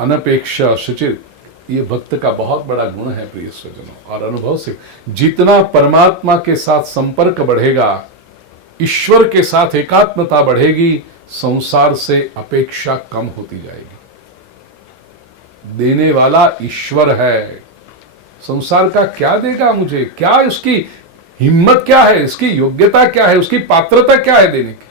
अनपेक्षा शुचित, ये भक्त का बहुत बड़ा गुण है प्रिय स्वजनों। और अनुभव से जितना परमात्मा के साथ संपर्क बढ़ेगा, ईश्वर के साथ एकात्मता बढ़ेगी, संसार से अपेक्षा कम होती जाएगी। देने वाला ईश्वर है, संसार का क्या देगा मुझे, क्या उसकी हिम्मत क्या है, इसकी योग्यता क्या है, उसकी पात्रता क्या है देने की।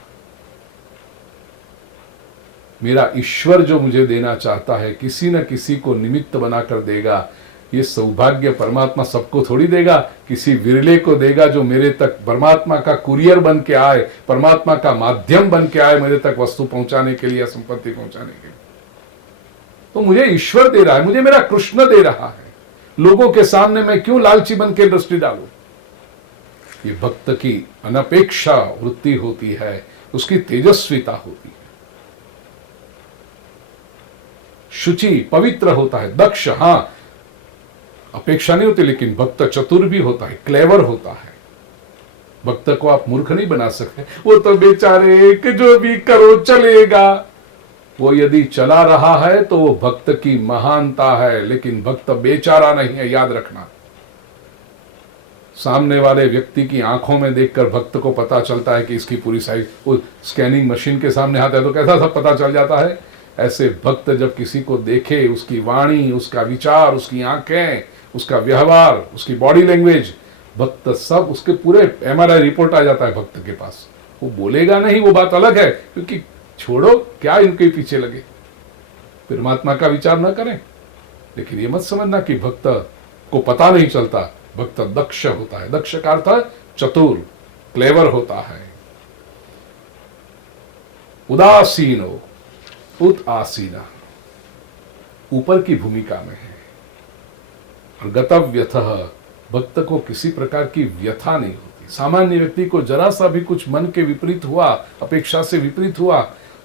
मेरा ईश्वर जो मुझे देना चाहता है किसी न किसी को निमित्त बनाकर देगा। ये सौभाग्य परमात्मा सबको थोड़ी देगा, किसी विरले को देगा जो मेरे तक परमात्मा का कुरियर बन के आए, परमात्मा का माध्यम बन के आए मेरे तक वस्तु पहुंचाने के लिए, संपत्ति पहुंचाने के लिए। तो मुझे ईश्वर दे रहा है, मुझे मेरा कृष्ण दे रहा है। लोगों के सामने मैं क्यों लालची बन के दृष्टि डालूं? ये भक्त की अनपेक्षा वृत्ति होती है, उसकी तेजस्विता होती है, शुचि पवित्र होता है, दक्ष, हां अपेक्षा नहीं होती, लेकिन भक्त चतुर भी होता है, क्लेवर होता है। भक्त को आप मूर्ख नहीं बना सकते। वो तो बेचारे कि जो भी करो चलेगा, वो यदि चला रहा है तो वो भक्त की महानता है, लेकिन भक्त बेचारा नहीं है, याद रखना। सामने वाले व्यक्ति की आंखों में देखकर भक्त को पता चलता है कि इसकी पूरी साइड, वो स्कैनिंग मशीन के सामने आता है तो कैसा सब पता चल जाता है। ऐसे भक्त जब किसी को देखे, उसकी वाणी, उसका विचार, उसकी आंखें, उसका व्यवहार, उसकी बॉडी लैंग्वेज, भक्त सब उसके पूरे MRI रिपोर्ट आ जाता है भक्त के पास। वो बोलेगा नहीं, वो बात अलग है, क्योंकि छोड़ो क्या इनके पीछे लगे, परमात्मा का विचार न करें। लेकिन ये मत समझना कि भक्त को पता नहीं चलता। भक्त दक्ष होता है, दक्ष का अर्थ चतुर, क्लेवर होता है। उदासीनो उत आसीना, ऊपर की भूमिका में है। और गतव्यथः, भक्त को किसी प्रकार की व्यथा नहीं होती। सामान्य व्यक्ति को जरा सा भी कुछ मन के विपरीत हुआ, अपेक्षा से विपरीत हुआ,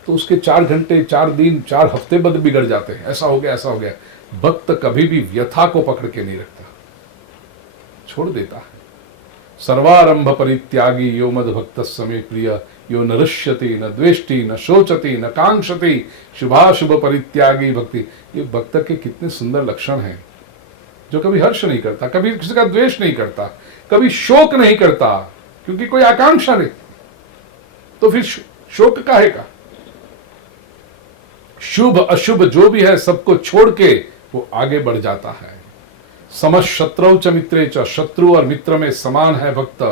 तो उसके 4 घंटे, 4 दिन, 4 हफ्ते बाद बिगड़ जाते हैं। ऐसा हो गया, ऐसा हो गया। भक्त कभी भी व्यथा को पकड़ के नहीं रखता, छोड़ देता है। सर्वारंभ परित्यागी यो मद भक्त समय प्रिय, यो न ऋष्यति न द्वेष्टि न शोचति न कांक्षति, शुभाशुभ परित्यागी भक्ति। ये भक्त के कितने सुंदर लक्षण हैं, जो कभी हर्ष नहीं करता, कभी किसी का द्वेष नहीं करता, कभी शोक नहीं करता, क्योंकि कोई आकांक्षा नहीं, तो फिर शोक काहे का। शुभ अशुभ जो भी है सबको छोड़ के वो आगे बढ़ जाता है। समस्त शत्रु च मित्रे च, शत्रु और मित्र में समान है भक्त,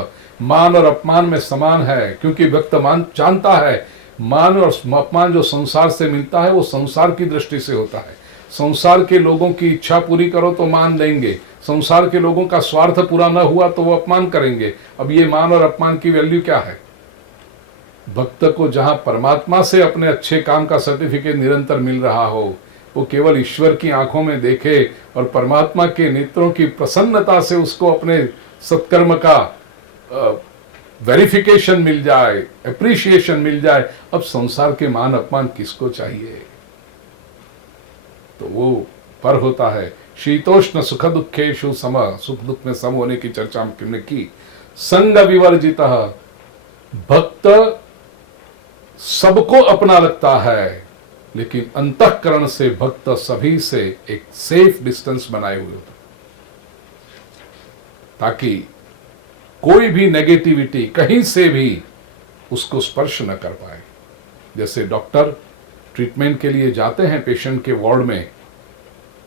मान और अपमान में समान है, क्योंकि भक्त मान जानता है मान और अपमान जो संसार से मिलता है वो संसार की दृष्टि से होता है। संसार के लोगों की इच्छा पूरी करो तो मान देंगे, संसार के लोगों का स्वार्थ पूरा न हुआ तो वो अपमान करेंगे। अब ये मान और अपमान की वैल्यू क्या है? भक्त को जहां परमात्मा से अपने अच्छे काम का सर्टिफिकेट निरंतर मिल रहा हो, वो केवल ईश्वर की आंखों में देखे और परमात्मा के नेत्रों की प्रसन्नता से उसको अपने सत्कर्म का वेरिफिकेशन मिल जाए, एप्रिशिएशन मिल जाए। अब संसार के मान अपमान किसको चाहिए? तो वो पर होता है। शीतोष्ण सुख दुखेषु सम, सुख दुख में सम होने की चर्चा हमने की। संग विवर्जितः, भक्त सबको अपना लगता है, लेकिन अंतःकरण से भक्त सभी से एक सेफ डिस्टेंस बनाए हुए होता, ताकि कोई भी नेगेटिविटी कहीं से भी उसको स्पर्श न कर पाए। जैसे डॉक्टर ट्रीटमेंट के लिए जाते हैं पेशेंट के वार्ड में,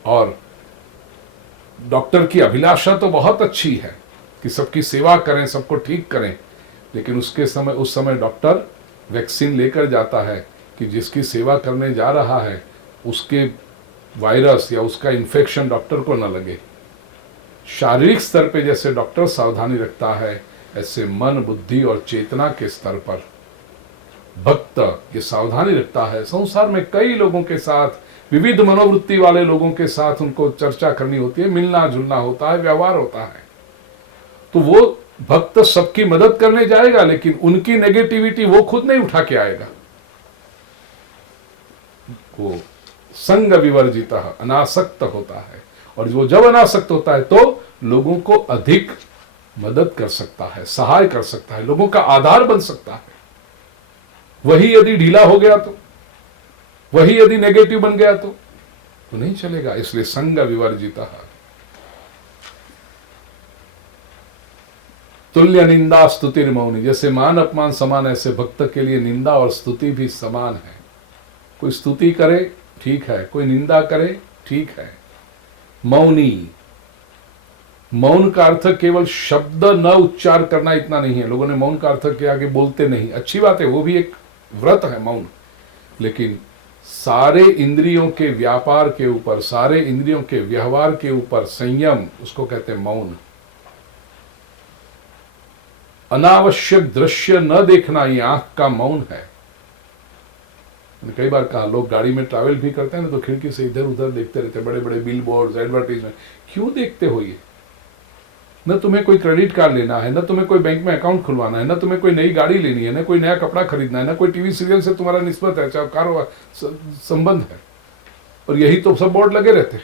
और डॉक्टर की अभिलाषा तो बहुत अच्छी है कि सबकी सेवा करें, सबको ठीक करें, लेकिन उस समय डॉक्टर वैक्सीन लेकर जाता है कि जिसकी सेवा करने जा रहा है उसके वायरस या उसका इन्फेक्शन डॉक्टर को न लगे। शारीरिक स्तर पे जैसे डॉक्टर सावधानी रखता है, ऐसे मन, बुद्धि और चेतना के स्तर पर भक्त ये सावधानी रखता है। संसार में कई लोगों के साथ, विविध मनोवृत्ति वाले लोगों के साथ उनको चर्चा करनी होती है, मिलना जुलना होता है, व्यवहार होता है। तो वो भक्त सबकी मदद करने जाएगा, लेकिन उनकी नेगेटिविटी वो खुद नहीं उठा के आएगा। वो संग विवर्जिता, अनासक्त होता है, और वो जब अनासक्त होता है तो लोगों को अधिक मदद कर सकता है, सहाय कर सकता है, लोगों का आधार बन सकता है। वही यदि ढीला हो गया तो, वही यदि नेगेटिव बन गया तो नहीं चलेगा। इसलिए संग विवर्जिता। तुल्य निंदा स्तुतिर मौनी, जैसे मान अपमान समान, ऐसे भक्त के लिए निंदा और स्तुति भी समान है। कोई स्तुति करे ठीक है, कोई निंदा करे ठीक है। मौनी, मौन का अर्थ केवल शब्द न उच्चार करना इतना नहीं है। लोगों ने मौन का अर्थ के आगे बोलते नहीं, अच्छी बात है, वो भी एक व्रत है मौन, लेकिन सारे इंद्रियों के व्यापार के ऊपर, सारे इंद्रियों के व्यवहार के ऊपर संयम, उसको कहते हैं मौन। अनावश्यक दृश्य न देखना, ये आंख का मौन है। कई बार कहा, लोग गाड़ी में ट्रैवल भी करते हैं ना, तो खिड़की से इधर उधर देखते रहते हैं, बड़े बड़े बिल बोर्ड, एडवर्टीजमेंट। क्यों देखते हो ये? न तुम्हें कोई क्रेडिट कार्ड लेना है, न तुम्हें कोई बैंक में अकाउंट खुलवाना है, न तुम्हें कोई नई गाड़ी लेनी है, न कोई नया कपड़ा खरीदना है, न कोई टीवी सीरियल से तुम्हारा निस्बत है, चाहे कारोबार संबंध है, और यही तो सब बोर्ड लगे रहते हैं।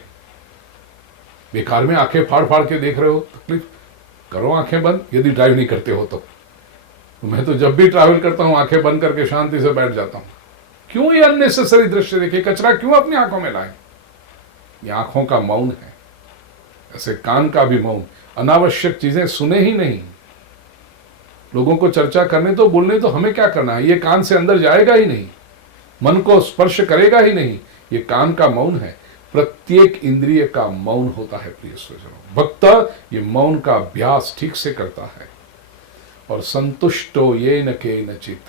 बेकार में आंखें फाड़ फाड़ के देख रहे हो, तकलीफ करो आंखें बंद, यदि ड्राइव नहीं करते हो तो। मैं तो जब भी ट्रैवल करता हूं आंखें बंद करके शांति से बैठ जाता हूं। क्यों ये अननेसेसरी दृश्य देखे? कचरा क्यों अपनी आंखों में लाए? ये आंखों का मौन है। ऐसे कान का भी मौन, अनावश्यक चीजें सुने ही नहीं। लोगों को चर्चा करने तो, बोलने तो हमें क्या करना है? ये कान से अंदर जाएगा ही नहीं, मन को स्पर्श करेगा ही नहीं। ये कान का मौन है। प्रत्येक इंद्रिय का मौन होता है प्रिय स्वजनों। भक्त ये मौन का अभ्यास ठीक से करता है। और संतुष्टो ये न के नचित,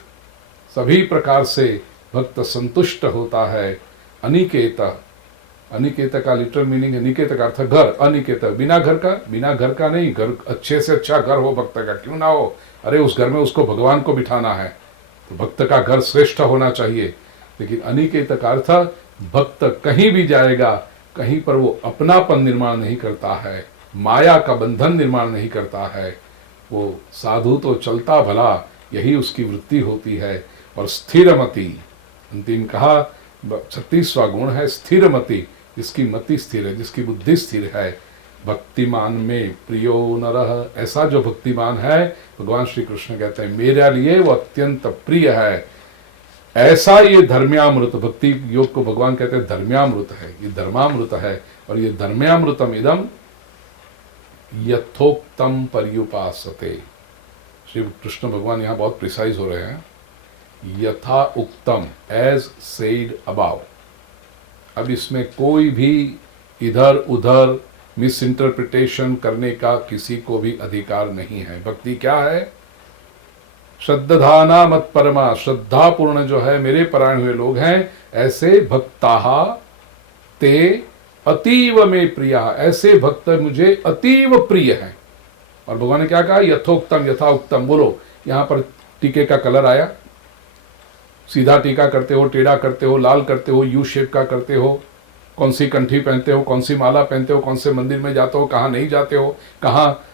सभी प्रकार से भक्त संतुष्ट होता है। अनिकेत, अनिकेत का लिटरल मीनिंग है, निकेत का अर्थ घर, अनिकेत बिना घर का, बिना घर का नहीं, घर अच्छे से अच्छा घर हो भक्त का, क्यों ना हो, अरे उस घर में उसको भगवान को बिठाना है, तो भक्त का घर श्रेष्ठ होना चाहिए। लेकिन अनिकेत का अर्थ, भक्त कहीं भी जाएगा, कहीं पर वो अपनापन निर्माण नहीं करता है, माया का बंधन निर्माण नहीं करता है। वो साधु तो चलता भला, यही उसकी वृत्ति होती है। और स्थिरमति, अंतिम कहा 36वां गुण है स्थिरमति, जिसकी मति स्थिर है, जिसकी बुद्धि स्थिर है। भक्तिमान में प्रियो नरः, ऐसा जो भक्तिमान है, भगवान श्री कृष्ण कहते हैं मेरे लिए वो अत्यंत प्रिय है। ऐसा ये धर्म्यामृत, भक्ति योग को भगवान कहते हैं धर्म्यामृत है, ये धर्मामृत है। और ये धर्म्यामृतम इदम यथोक्तम पर्युपासते। श्री कृष्ण भगवान यहाँ बहुत प्रिसाइज हो रहे हैं। यथा उक्तम, एज सेड अबाव। अब इसमें कोई भी इधर उधर मिस इंटरप्रिटेशन करने का किसी को भी अधिकार नहीं है। भक्ति क्या है? श्रद्धाना मत परमा, श्रद्धापूर्ण जो है मेरे परायण हुए लोग हैं, ऐसे भक्ताहा ते अतीव में प्रिया, ऐसे भक्त मुझे अतीव प्रिय हैं। और भगवान ने क्या कहा? यथोक्तम, यथा उत्तम। बोलो, यहां पर टीके का कलर आया, सीधा टीका करते हो, टेढ़ा करते हो, लाल करते हो, यू शेप का करते हो, कौन सी कंठी पहनते हो, कौन सी माला पहनते हो, कौन से मंदिर में जाते हो, कहाँ नहीं जाते हो, कहाँ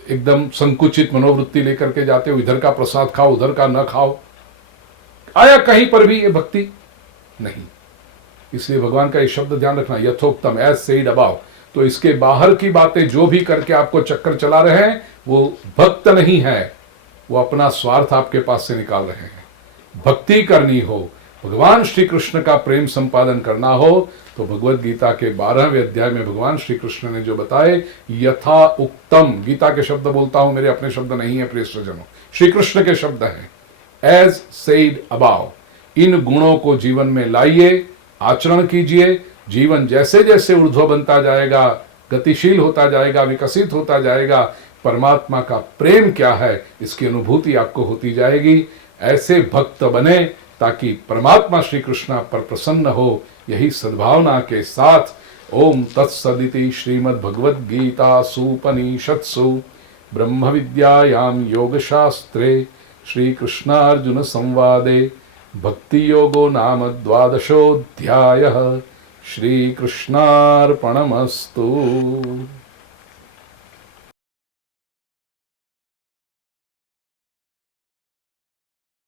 एकदम संकुचित मनोवृत्ति लेकर के जाते हो, इधर का प्रसाद खाओ उधर का न खाओ, आया कहीं पर भी ये भक्ति नहीं। इसलिए भगवान का ये शब्द ध्यान रखना, यथोक्तम, एज सेड अबाव। तो इसके बाहर की बातें जो भी करके आपको चक्कर चला रहे हैं, वो भक्त नहीं है, वो अपना स्वार्थ आपके पास से निकाल रहे हैं। भक्ति करनी हो, भगवान श्री कृष्ण का प्रेम संपादन करना हो, तो भगवत गीता के 12वें अध्याय में भगवान श्री कृष्ण ने जो बताए, यथा उक्तम, गीता के शब्द बोलता हूं, मेरे अपने शब्द नहीं है प्रिय स्वजनों, श्री कृष्ण के शब्द हैं। एज सेड अबाव, इन गुणों को जीवन में लाइए, आचरण कीजिए। जीवन जैसे जैसे ऊर्ध्व बनता जाएगा, गतिशील होता जाएगा, विकसित होता जाएगा, परमात्मा का प्रेम क्या है इसकी अनुभूति आपको होती जाएगी। ऐसे भक्त बने ताकि परमात्मा श्री कृष्ण पर प्रसन्न हो। यही सद्भावना के साथ ओम तत्सदिति श्रीमद् भगवद गीता सुपनिषत्सु ब्रह्म विद्यायां योग शास्त्रे श्री कृष्णार्जुन संवादे भक्ति योगो नाम 12वाध्यायः। श्री कृष्णार्पणमस्तु।